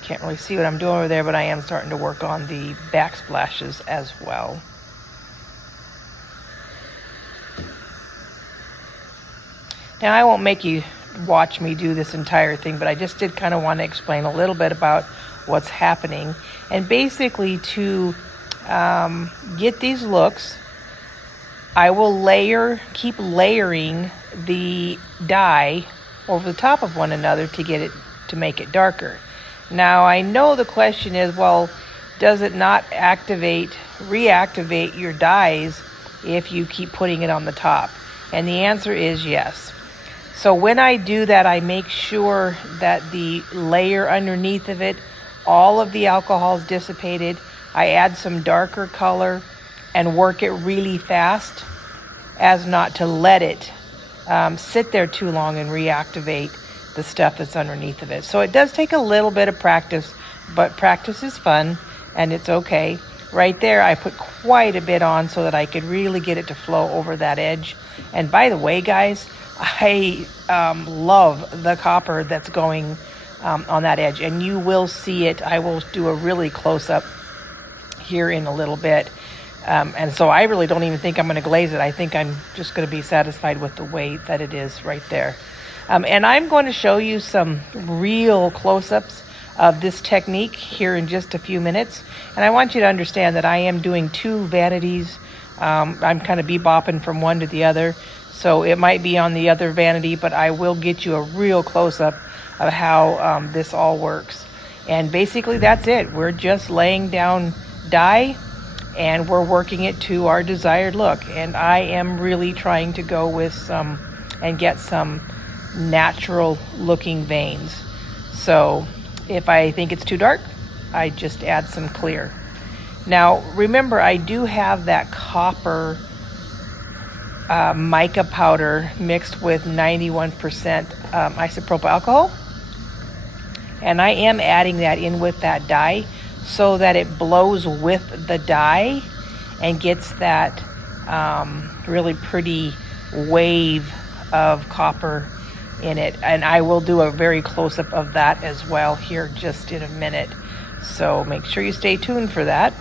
Can't really see what I'm doing over there, but I am starting to work on the backsplashes as well. Now I won't make you watch me do this entire thing, but I just did kind of want to explain a little bit about what's happening. And basically, to get these looks, I will keep layering the dye over the top of one another to make it darker. Now I know the question is, well, does it not reactivate your dyes if you keep putting it on the top? And the answer is yes. So when I do that, I make sure that the layer underneath of it, all of the alcohol is dissipated. I add some darker color and work it really fast as not to let it sit there too long and reactivate the stuff that's underneath of it. So it does take a little bit of practice, but practice is fun and it's okay. Right there, I put quite a bit on so that I could really get it to flow over that edge. And by the way, guys, I love the copper that's going on that edge, and you will see it. I will do a really close-up here in a little bit. And so I really don't even think I'm going to glaze it. I think I'm just going to be satisfied with the way that it is right there. And I'm going to show you some real close-ups of this technique here in just a few minutes. And I want you to understand that I am doing two vanities. I'm kind of bebopping from one to the other. So it might be on the other vanity, but I will get you a real close-up of how this all works. And basically that's it. We're just laying down dye and we're working it to our desired look. And I am really trying to go with some and get some natural looking veins. So if I think it's too dark, I just add some clear. Now remember, I do have that copper mica powder mixed with 91% isopropyl alcohol. And I am adding that in with that dye so that it blows with the dye and gets that really pretty wave of copper in it. And I will do a very close-up of that as well here just in a minute. So make sure you stay tuned for that.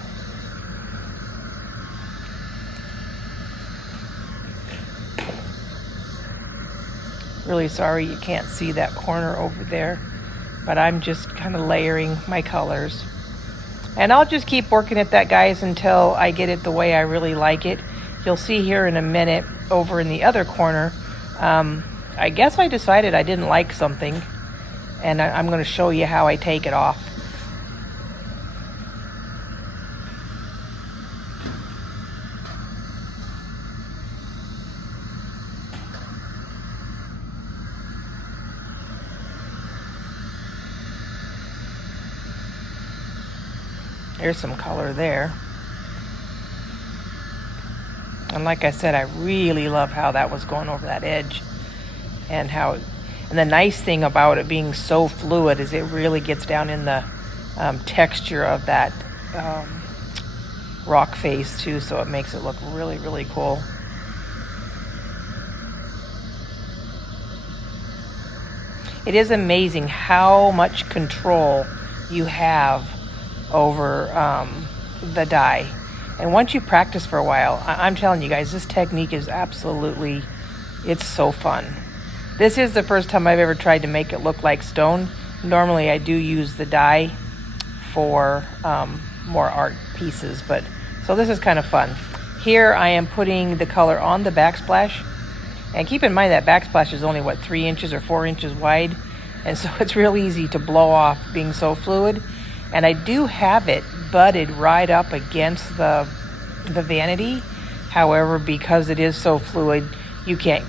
Really sorry you can't see that corner over there, but I'm just kind of layering my colors. And I'll just keep working at that, guys, until I get it the way I really like it. You'll see here in a minute over in the other corner, I guess I decided I didn't like something, and I'm going to show you how I take it off. There's some color there. And like I said, I really love how that was going over that edge, and the nice thing about it being so fluid is it really gets down in the texture of that rock face too, so it makes it look really, really cool. It is amazing how much control you have over the dye. And once you practice for a while, I'm telling you guys, this technique is absolutely, it's so fun. This is the first time I've ever tried to make it look like stone. Normally I do use the dye for more art pieces, but so this is kind of fun. Here I am putting the color on the backsplash, and keep in mind that backsplash is only 3 inches or 4 inches wide, and so it's real easy to blow off being so fluid. And I do have it butted right up against the vanity. However, because it is so fluid, you can't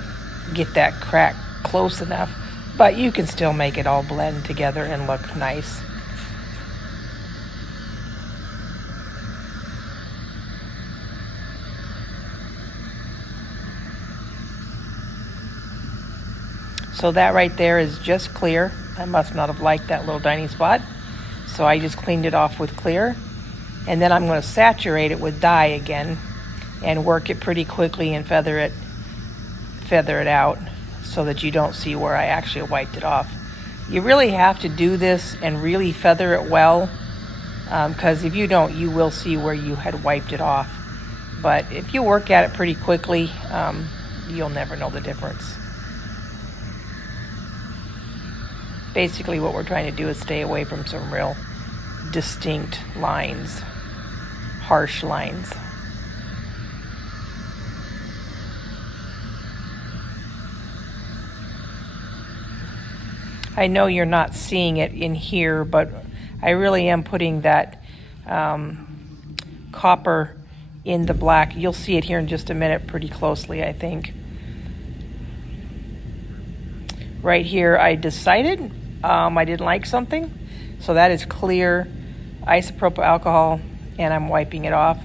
get that crack close enough, but you can still make it all blend together and look nice. So that right there is just clear. I must not have liked that little tiny spot. So I just cleaned it off with clear. And then I'm going to saturate it with dye again and work it pretty quickly and feather it out so that you don't see where I actually wiped it off. You really have to do this and really feather it well, because if you don't, you will see where you had wiped it off. But if you work at it pretty quickly, you'll never know the difference. Basically what we're trying to do is stay away from some real distinct lines, harsh lines. I know you're not seeing it in here, but I really am putting that copper in the black. You'll see it here in just a minute pretty closely, I think. Right here I decided I didn't like something, so that is clear isopropyl alcohol, and I'm wiping it off.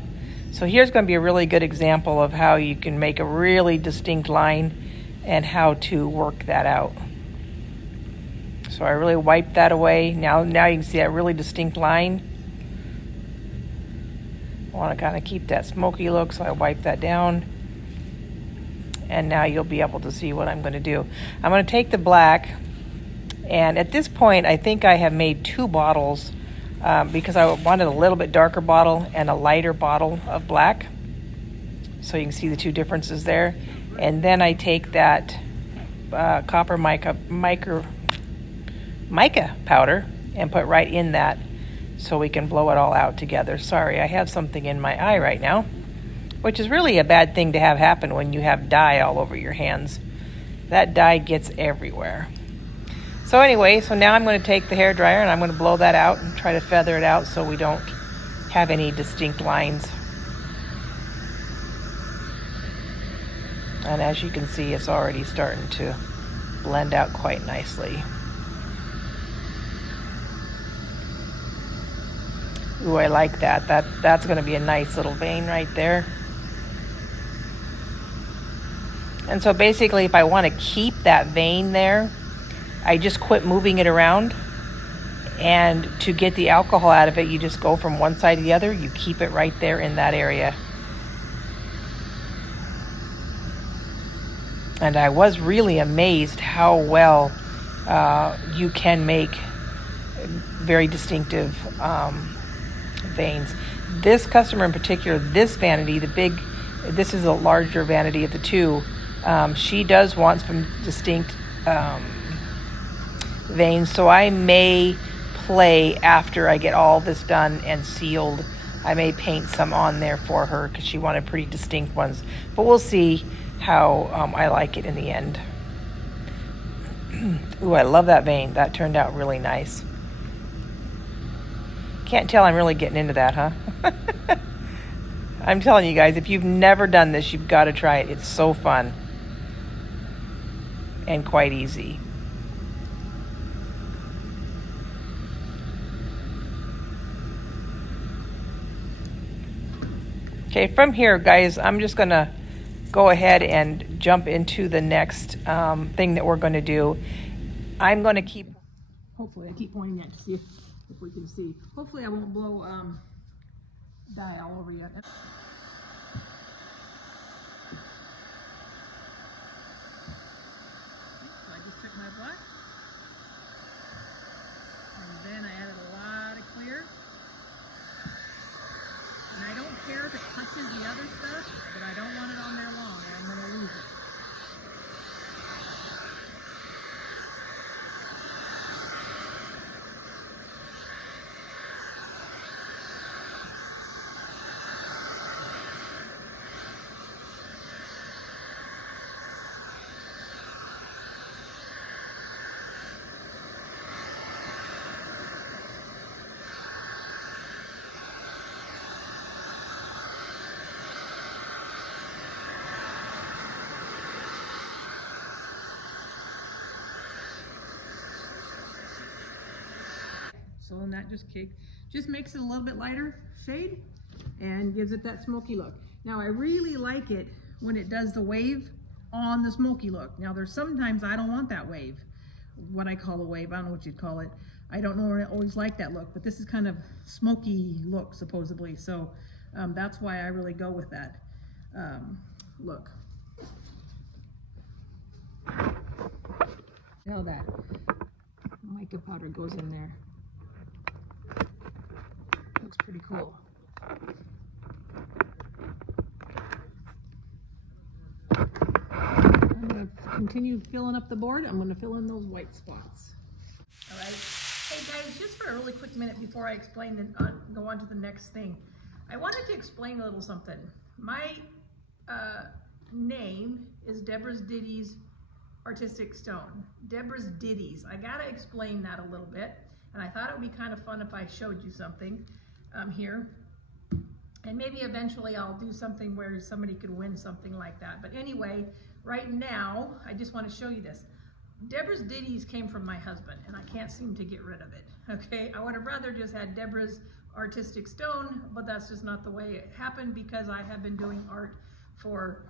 So here's going to be a really good example of how you can make a really distinct line and how to work that out. So I really wiped that away. Now you can see that really distinct line. I want to kind of keep that smoky look, so I wipe that down. And now you'll be able to see what I'm going to do. I'm going to take the black, and at this point I think I have made 2 bottles because I wanted a little bit darker bottle and a lighter bottle of black. So you can see the two differences there. And then I take that copper mica powder and put right in that so we can blow it all out together. Sorry, I have something in my eye right now, which is really a bad thing to have happen when you have dye all over your hands. That dye gets everywhere. So anyway, so now I'm going to take the hairdryer and I'm going to blow that out and try to feather it out so we don't have any distinct lines. And as you can see, it's already starting to blend out quite nicely. Ooh, I like that. That's going to be a nice little vein right there. And so basically, if I want to keep that vein there, I just quit moving it around. And to get the alcohol out of it, you just go from one side to the other. You keep it right there in that area. And I was really amazed how well you can make very distinctive veins. This customer in particular, this vanity, this is a larger vanity of the two. She does want some distinct veins, so I may play after I get all this done and sealed. I may paint some on there for her because she wanted pretty distinct ones, but we'll see how I like it in the end. Ooh, I love that vein. That turned out really nice. Can't tell I'm really getting into that, huh? I'm telling you guys, if you've never done this, you've got to try it. It's so fun and quite easy. Okay, from here, guys, I'm just going to go ahead and jump into the next thing that we're going to do. I'm going to keep... Hopefully, I keep pointing at to see if we can see. Hopefully I won't blow dye all over you. So I just took my black, and then I added a lot of clear. And I don't care if it touches the other stuff, but I don't want it on there long, or I'm going to lose it. So and that just makes it a little bit lighter shade and gives it that smoky look. Now I really like it when it does the wave on the smoky look. Now there's sometimes I don't want that wave, what I call a wave, I don't know what you'd call it. I don't know, I always like that look, but this is kind of smoky look supposedly, so that's why I really go with that look. Now that mica powder goes in there. Looks pretty cool. I'm going to continue filling up the board. I'm going to fill in those white spots. All right. Hey guys, just for a really quick minute before I explain and go on to the next thing, I wanted to explain a little something. My name is Deborah's Ditties Artistic Stone. Deborah's Ditties. I got to explain that a little bit, and I thought it would be kind of fun if I showed you something here. And maybe eventually I'll do something where somebody could win something like that. But anyway, right now, I just want to show you this. Deborah's Ditties came from my husband, and I can't seem to get rid of it, okay? I would have rather just had Deborah's Artistic Stone, but that's just not the way it happened because I have been doing art for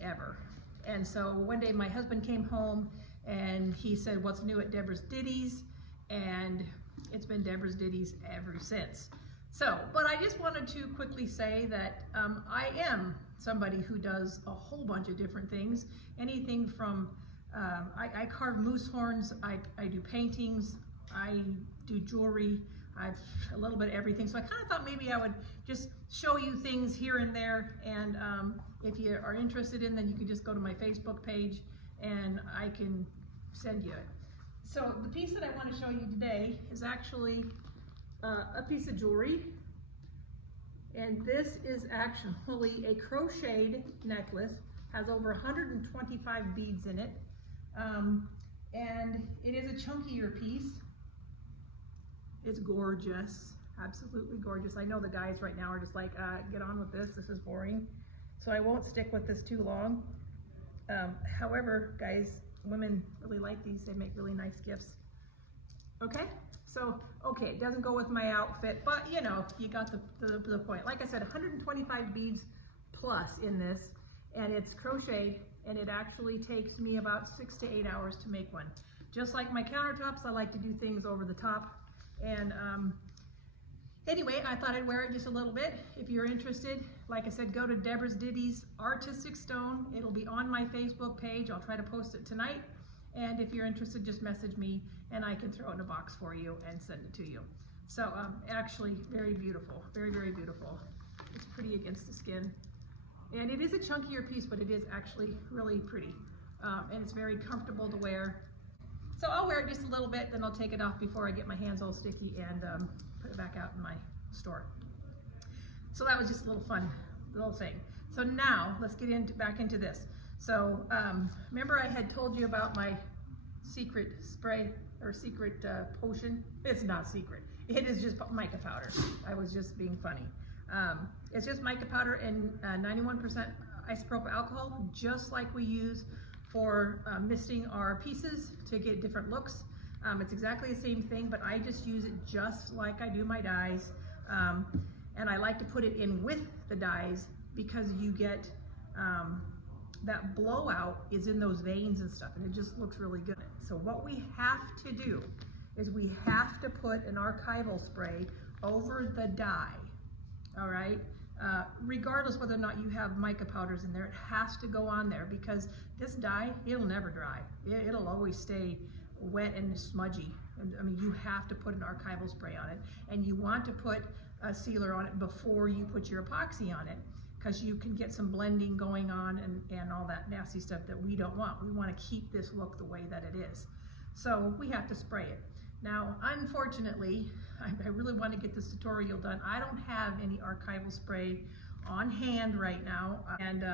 ever. And so one day my husband came home and he said, "What's new at Deborah's Ditties?" And it's been Deborah's Ditties ever since. So, but I just wanted to quickly say that I am somebody who does a whole bunch of different things. Anything from, I carve moose horns, I do paintings, I do jewelry, I've a little bit of everything. So I kind of thought maybe I would just show you things here and there. And if you are interested in, then you can just go to my Facebook page and I can send you it. So the piece that I want to show you today is actually a piece of jewelry. And this is actually a crocheted necklace, has over 125 beads in it. And it is a chunkier piece. It's gorgeous, absolutely gorgeous. I know the guys right now are just like, get on with this is boring. So I won't stick with this too long. However, guys, women really like these. They make really nice gifts. Okay, so, okay, it doesn't go with my outfit, but you know, you got the point. Like I said, 125 beads plus in this, and it's crocheted, and it actually takes me about 6 to 8 hours to make one. Just like my countertops, I like to do things over the top. And anyway, I thought I'd wear it just a little bit. If you're interested, like I said, go to Deborah's Ditties Artistic Stone. It'll be on my Facebook page. I'll try to post it tonight. And if you're interested, just message me and I can throw it in a box for you and send it to you. So actually very beautiful, very, very beautiful. It's pretty against the skin. And it is a chunkier piece, but it is actually really pretty. And it's very comfortable to wear. So I'll wear it just a little bit, then I'll take it off before I get my hands all sticky and put it back out in my store. So that was just a little fun little thing. So now let's get back into this. So remember I had told you about my secret spray or secret potion? It's not secret. It is just mica powder. I was just being funny. It's just mica powder and 91% isopropyl alcohol, just like we use for misting our pieces to get different looks. It's exactly the same thing, but I just use it just like I do my dyes. And I like to put it in with the dyes because you get that blowout is in those veins and stuff, and it just looks really good. So what we have to do is we have to put an archival spray over the dye, all right? Regardless whether or not you have mica powders in there, it has to go on there because this dye, it'll never dry. It'll always stay wet and smudgy. I mean, you have to put an archival spray on it, and you want to put a sealer on it before you put your epoxy on it because you can get some blending going on and all that nasty stuff that we don't want. We want to keep this look the way that it is. So we have to spray it. Now, unfortunately, I really want to get this tutorial done. I don't have any archival spray on hand right now. And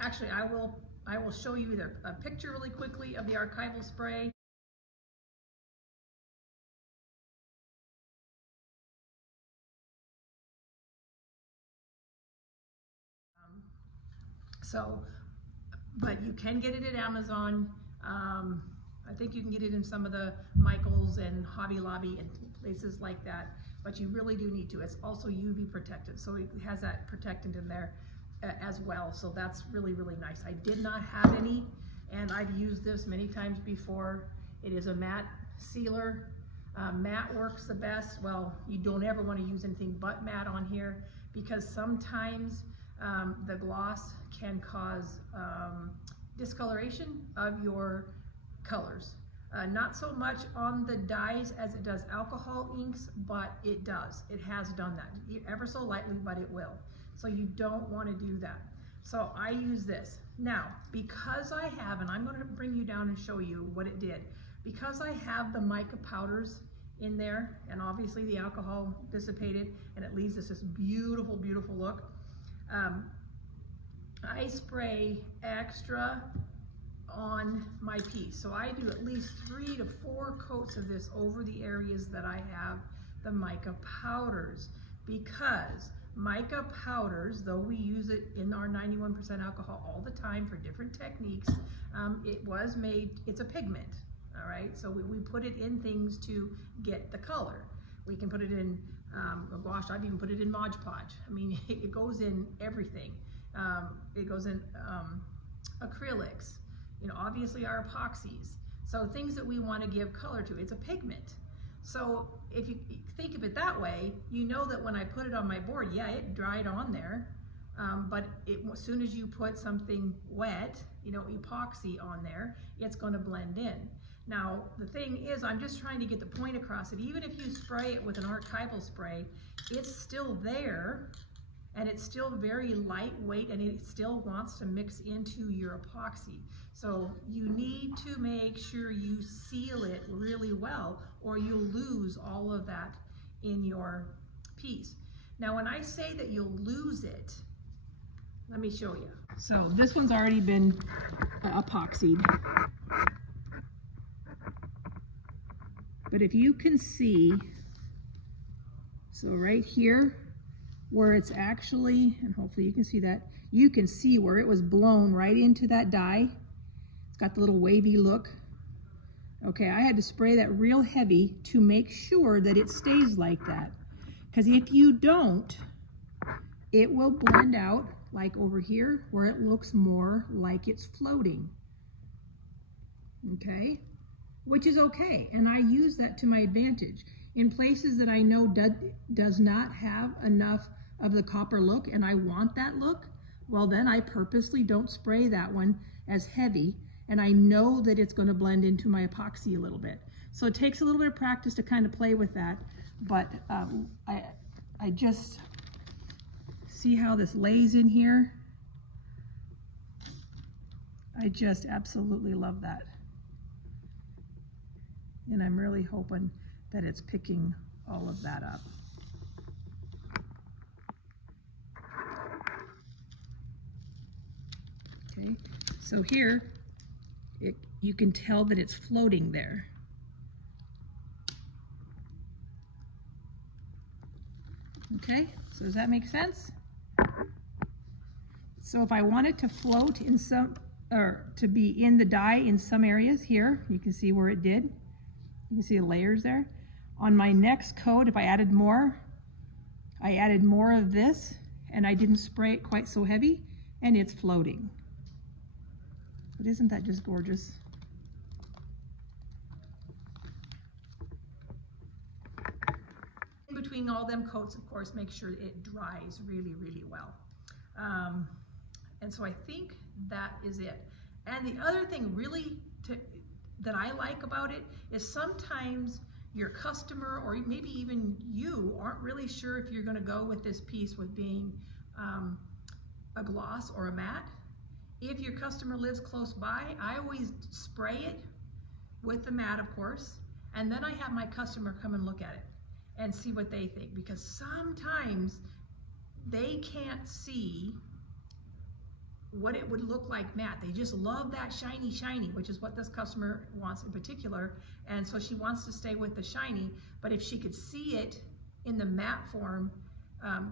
actually, I will show you either a picture really quickly of the archival spray. But you can get it at Amazon. I think you can get it in some of the Michaels and Hobby Lobby and places like that, but you really do need to. It's also UV protected, so it has that protectant in there as well, so that's really, really nice. I did not have any, and I've used this many times before. It is a matte sealer. Matte works the best. Well, you don't ever want to use anything but matte on here because sometimes the gloss can cause discoloration of your colors. Not so much on the dyes as it does alcohol inks, but it does. It has done that ever so lightly, but it will. So you don't want to do that. So I use this. Now, because I have, and I'm going to bring you down and show you what it did, because I have the mica powders in there, and obviously the alcohol dissipated, and it leaves us this beautiful, beautiful look. I spray extra on my piece. So I do at least 3 to 4 coats of this over the areas that I have the mica powders, because mica powders, though we use it in our 91% alcohol all the time for different techniques, it was made, it's a pigment, all right? So we put it in things to get the color. We can put it in gouache. I've even put it in Mod Podge. I mean, it goes in everything. It goes in acrylics, you know, obviously our epoxies. So things that we want to give color to. It's a pigment. So if you think of it that way, you know that when I put it on my board, yeah, it dried on there, but as soon as you put something wet, you know, epoxy on there, it's going to blend in. Now, the thing is, I'm just trying to get the point across that even if you spray it with an archival spray, it's still there, and it's still very lightweight, and it still wants to mix into your epoxy. So you need to make sure you seal it really well, or you'll lose all of that in your piece. Now, when I say that you'll lose it, let me show you. So this one's already been epoxied. But if you can see, so right here, where it's actually, and hopefully you can see that, you can see where it was blown right into that dye. It's got the little wavy look. Okay, I had to spray that real heavy to make sure that it stays like that. Because if you don't, it will blend out like over here where it looks more like it's floating. Okay, which is okay, and I use that to my advantage. In places that I know does not have enough of the copper look and I want that look, well then I purposely don't spray that one as heavy, and I know that it's going to blend into my epoxy a little bit. So it takes a little bit of practice to kind of play with that, but I just see how this lays in here. I just absolutely love that. And I'm really hoping that it's picking all of that up. Okay, so here, you can tell that it's floating there. Okay, so does that make sense? So if I want it to float in some, or to be in the dye in some areas here, you can see where it did. You can see the layers there. On my next coat, if I added more of this, and I didn't spray it quite so heavy, and it's floating. But isn't that just gorgeous? In between all them coats, of course, make sure it dries really, really well. And so I think that is it. And the other thing really that I like about it is sometimes your customer, or maybe even you, aren't really sure if you're going to go with this piece with being a gloss or a matte. If your customer lives close by, I always spray it with the matte, of course, and then I have my customer come and look at it and see what they think, because sometimes they can't see what it would look like matte. They just love that shiny, which is what this customer wants in particular, and so she wants to stay with the shiny, but if she could see it in the matte form,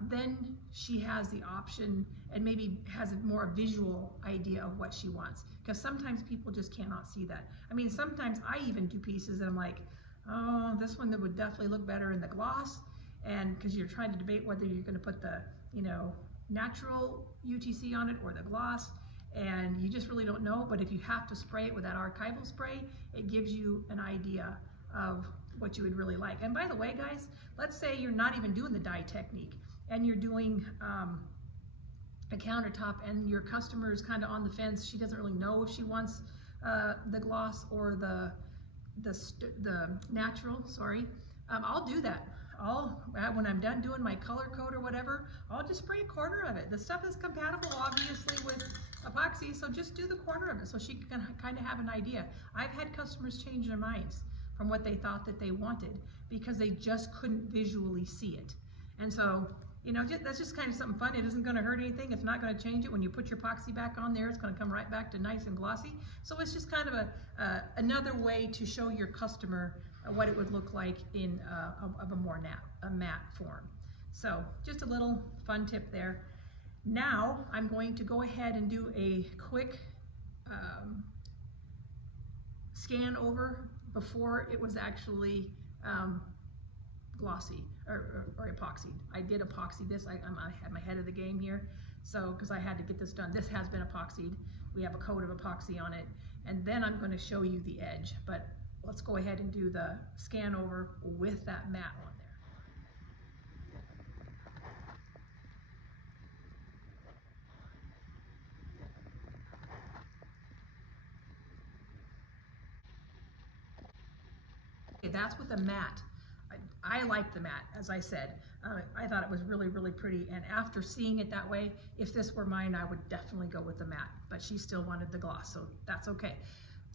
then she has the option and maybe has a more visual idea of what she wants, because sometimes people just cannot see that. I mean, sometimes I even do pieces that I'm like, oh, this one that would definitely look better in the gloss, and because you're trying to debate whether you're going to put the, you know, natural UTC on it or the gloss, and you just really don't know. But if you have to spray it with that archival spray, it gives you an idea of what you would really like. And by the way, guys, let's say you're not even doing the dye technique and you're doing a countertop, and your customer is kind of on the fence. She doesn't really know if she wants the gloss or the natural, sorry. I'll do that. When I'm done doing my color code or whatever, I'll just spray a corner of it. The stuff is compatible, obviously, with epoxy, so just do the corner of it so she can kind of have an idea. I've had customers change their minds from what they thought that they wanted because they just couldn't visually see it. And so, you know, that's just kind of something fun. It isn't going to hurt anything. It's not going to change it. When you put your epoxy back on there, it's going to come right back to nice and glossy. So it's just kind of another way to show your customer what it would look like in a more matte form. So just a little fun tip there. Now I'm going to go ahead and do a quick scan over before it was actually glossy or epoxied. I did epoxy this. I'm ahead of the game here. So, because I had to get this done. This has been epoxied. We have a coat of epoxy on it. And then I'm going to show you the edge. But let's go ahead and do the scan over with that matte on there. Okay, that's with the matte. I like the matte, as I said. I thought it was really, really pretty, and after seeing it that way, if this were mine, I would definitely go with the matte, but she still wanted the gloss, so that's okay.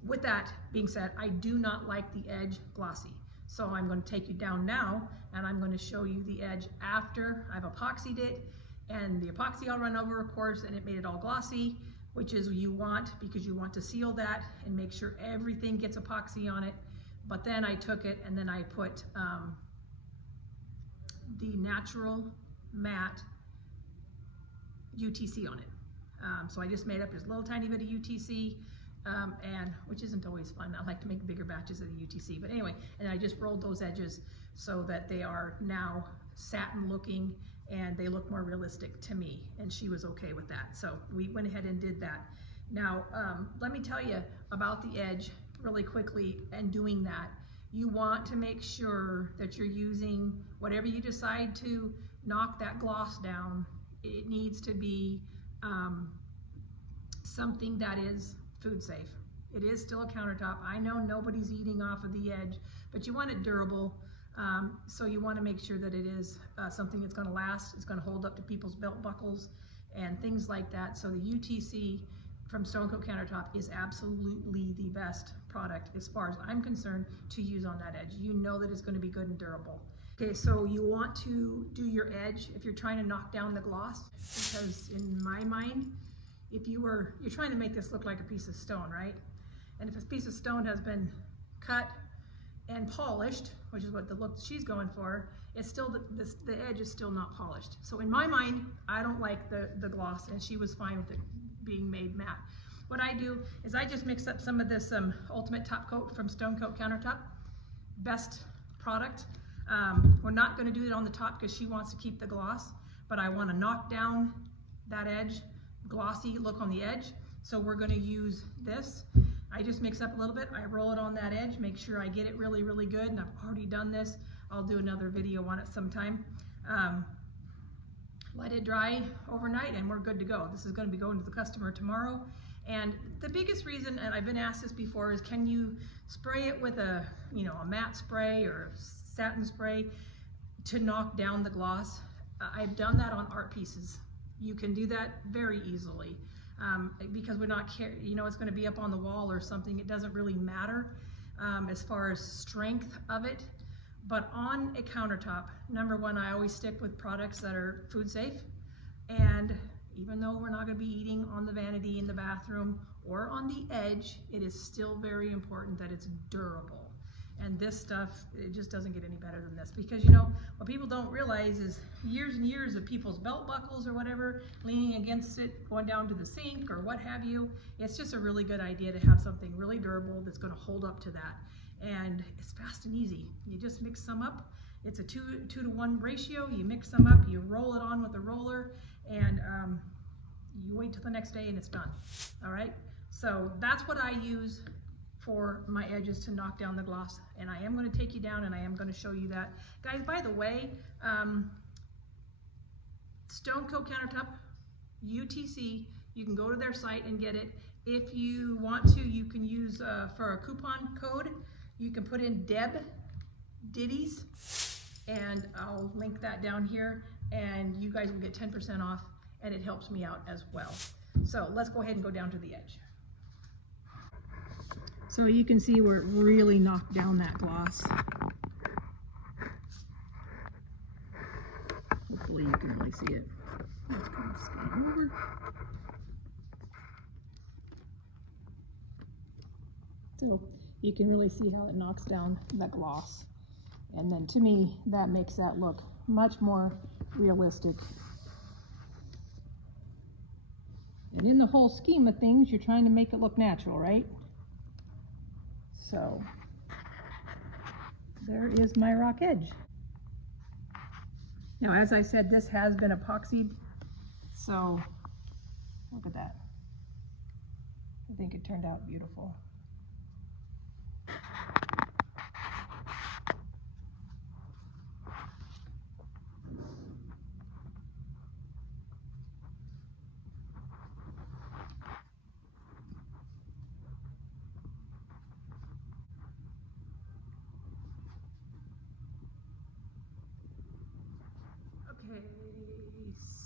With that being said, I do not like the edge glossy, so I'm going to take you down now, and I'm going to show you the edge after I've epoxied it, and the epoxy I'll run over, of course, and it made it all glossy, which is you want, because you want to seal that and make sure everything gets epoxy on it. But then I took it and then I put the natural matte UTC on it. So I just made up this little tiny bit of UTC, and which isn't always fun. I like to make bigger batches of the UTC, but anyway, and I just rolled those edges so that they are now satin looking and they look more realistic to me, and she was okay with that. So we went ahead and did that. Now, let me tell you about the edge really quickly, and doing that. You want to make sure that you're using, whatever you decide to knock that gloss down, it needs to be something that is food safe. It is still a countertop. I know nobody's eating off of the edge, but you want it durable. So you want to make sure that it is something that's going to last, it's going to hold up to people's belt buckles and things like that. So the UTC from Stonecoat Countertop is absolutely the best product, as far as I'm concerned, to use on that edge. You know that it's going to be good and durable. Okay, so you want to do your edge if you're trying to knock down the gloss, because in my mind, if you're trying to make this look like a piece of stone, right? And if a piece of stone has been cut and polished, which is what the look she's going for, it's still the edge is still not polished. So in my mind, I don't like the gloss, and she was fine with it being made matte. What I do is I just mix up some of this Ultimate Top Coat from Stonecoat Countertop. Best product. We're not going to do it on the top because she wants to keep the gloss, but I want to knock down that edge, glossy look on the edge. So we're going to use this. I just mix up a little bit. I roll it on that edge, make sure I get it really, really good. And I've already done this. I'll do another video on it sometime. Let it dry overnight and we're good to go. This is going to be going to the customer tomorrow. And the biggest reason, and I've been asked this before, is can you spray it with a matte spray or satin spray to knock down the gloss? I've done that on art pieces. You can do that very easily. Because we're not, it's going to be up on the wall or something. It doesn't really matter as far as strength of it. But on a countertop, number one, I always stick with products that are food safe. And even though we're not going to be eating on the vanity in the bathroom or on the edge, it is still very important that it's durable. And this stuff, it just doesn't get any better than this, because what people don't realize is years and years of people's belt buckles or whatever leaning against it, going down to the sink or what have you. It's just a really good idea to have something really durable that's going to hold up to that. And it's fast and easy. You just mix some up. It's a 2-to-1 ratio. You mix them up, you roll it on with a roller, and you wait till the next day and it's done. All right, so that's what I use for my edges to knock down the gloss, and I am going to take you down and I am going to show you that. Guys, by the way, Stonecoat Countertop UTC, you can go to their site and get it. If you want to, you can use for a coupon code, you can put in Ditties, and I'll link that down here, and you guys will get 10% off, and it helps me out as well. So let's go ahead and go down to the edge. So you can see where it really knocked down that gloss. Hopefully you can really see it. Let's kind of scan over. So you can really see how it knocks down that gloss. And then to me, that makes that look much more realistic. And in the whole scheme of things, you're trying to make it look natural, right? So there is my rock edge. Now, as I said, this has been epoxied, so look at that. I think it turned out beautiful.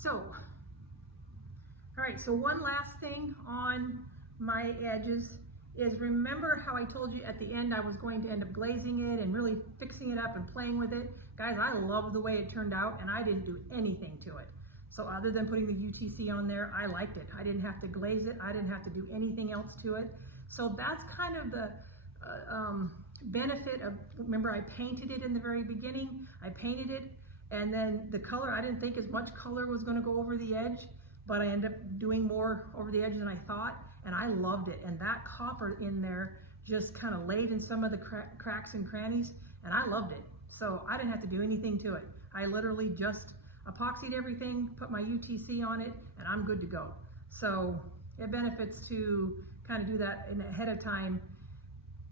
So, all right, so one last thing on my edges is, remember how I told you at the end I was going to end up glazing it and really fixing it up and playing with it? Guys, I love the way it turned out, and I didn't do anything to it. So other than putting the UTC on there, I liked it. I didn't have to glaze it. I didn't have to do anything else to it. So that's kind of the benefit of, remember I painted it in the very beginning. I painted it, and then the color, I didn't think as much color was going to go over the edge, but I ended up doing more over the edge than I thought, and I loved it. And that copper in there just kind of laid in some of the cracks and crannies, and I loved it. So I didn't have to do anything to it. I literally just epoxied everything, put my UTC on it, and I'm good to go. So it benefits to kind of do that ahead of time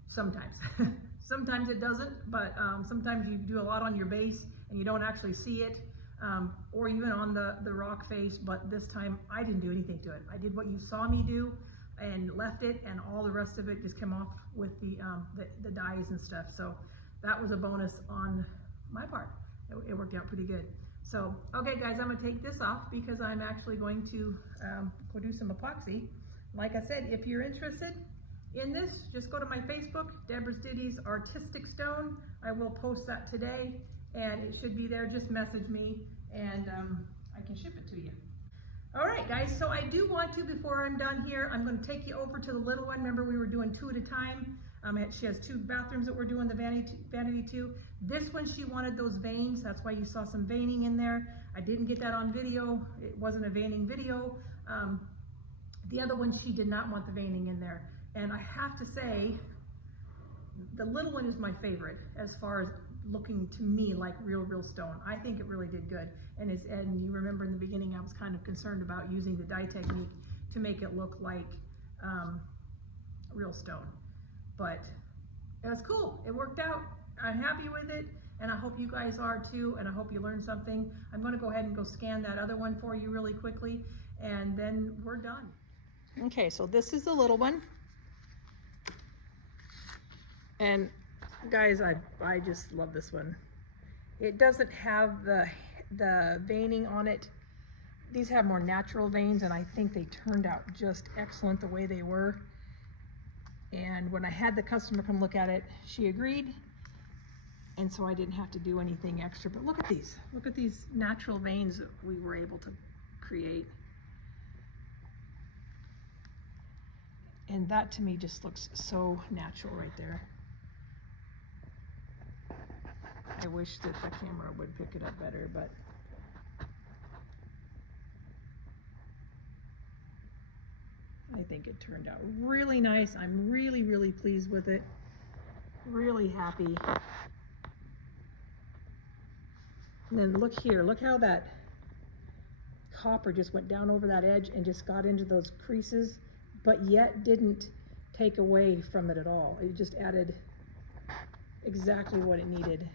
sometimes. Sometimes it doesn't, but sometimes you do a lot on your base and you don't actually see it, or even on the rock face, but this time I didn't do anything to it. I did what you saw me do and left it, and all the rest of it just came off with the dyes and stuff. So that was a bonus on my part. It worked out pretty good. So, okay guys, I'm gonna take this off because I'm actually going to go do some epoxy. Like I said, if you're interested in this, just go to my Facebook, Deborah's Ditties Artistic Stone. I will post that today, and it should be there. Just message me, and I can ship it to you. All right, guys, so I do want to, before I'm done here, I'm going to take you over to the little one. Remember, we were doing 2 at a time. She has 2 bathrooms that we're doing the vanity to. This one, she wanted those veins. That's why you saw some veining in there. I didn't get that on video. It wasn't a veining video. The other one, she did not want the veining in there. And I have to say, the little one is my favorite as far as looking to me like real stone. I think it really did good. And you remember in the beginning, I was kind of concerned about using the dye technique to make it look like real stone. But it was cool. It worked out. I'm happy with it, and I hope you guys are too, and I hope you learned something. I'm going to go ahead and go scan that other one for you really quickly, and then we're done. Okay, so this is the little one. And guys, I just love this one. It doesn't have the veining on it. These have more natural veins, and I think they turned out just excellent the way they were. And when I had the customer come look at it, she agreed, and so I didn't have to do anything extra. But look at these natural veins that we were able to create. And that to me just looks so natural right there. I wish that the camera would pick it up better, but I think it turned out really nice. I'm really pleased with it. Really happy. And then look here, look how that copper just went down over that edge and just got into those creases, but yet didn't take away from it at all. It just added exactly what it needed.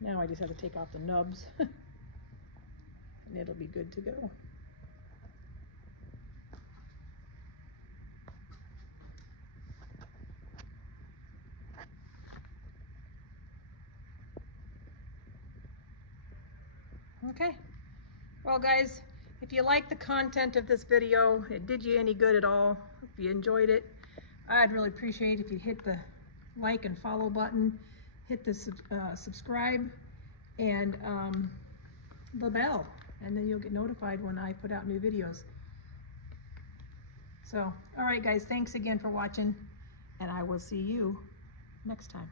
Now I just have to take off the nubs and it'll be good to go. Okay, well guys, if you like the content of this video, it did you any good at all, if you enjoyed it, I'd really appreciate it if you hit the like and follow button, hit the subscribe, and the bell, and then you'll get notified when I put out new videos. So, all right guys, thanks again for watching, and I will see you next time.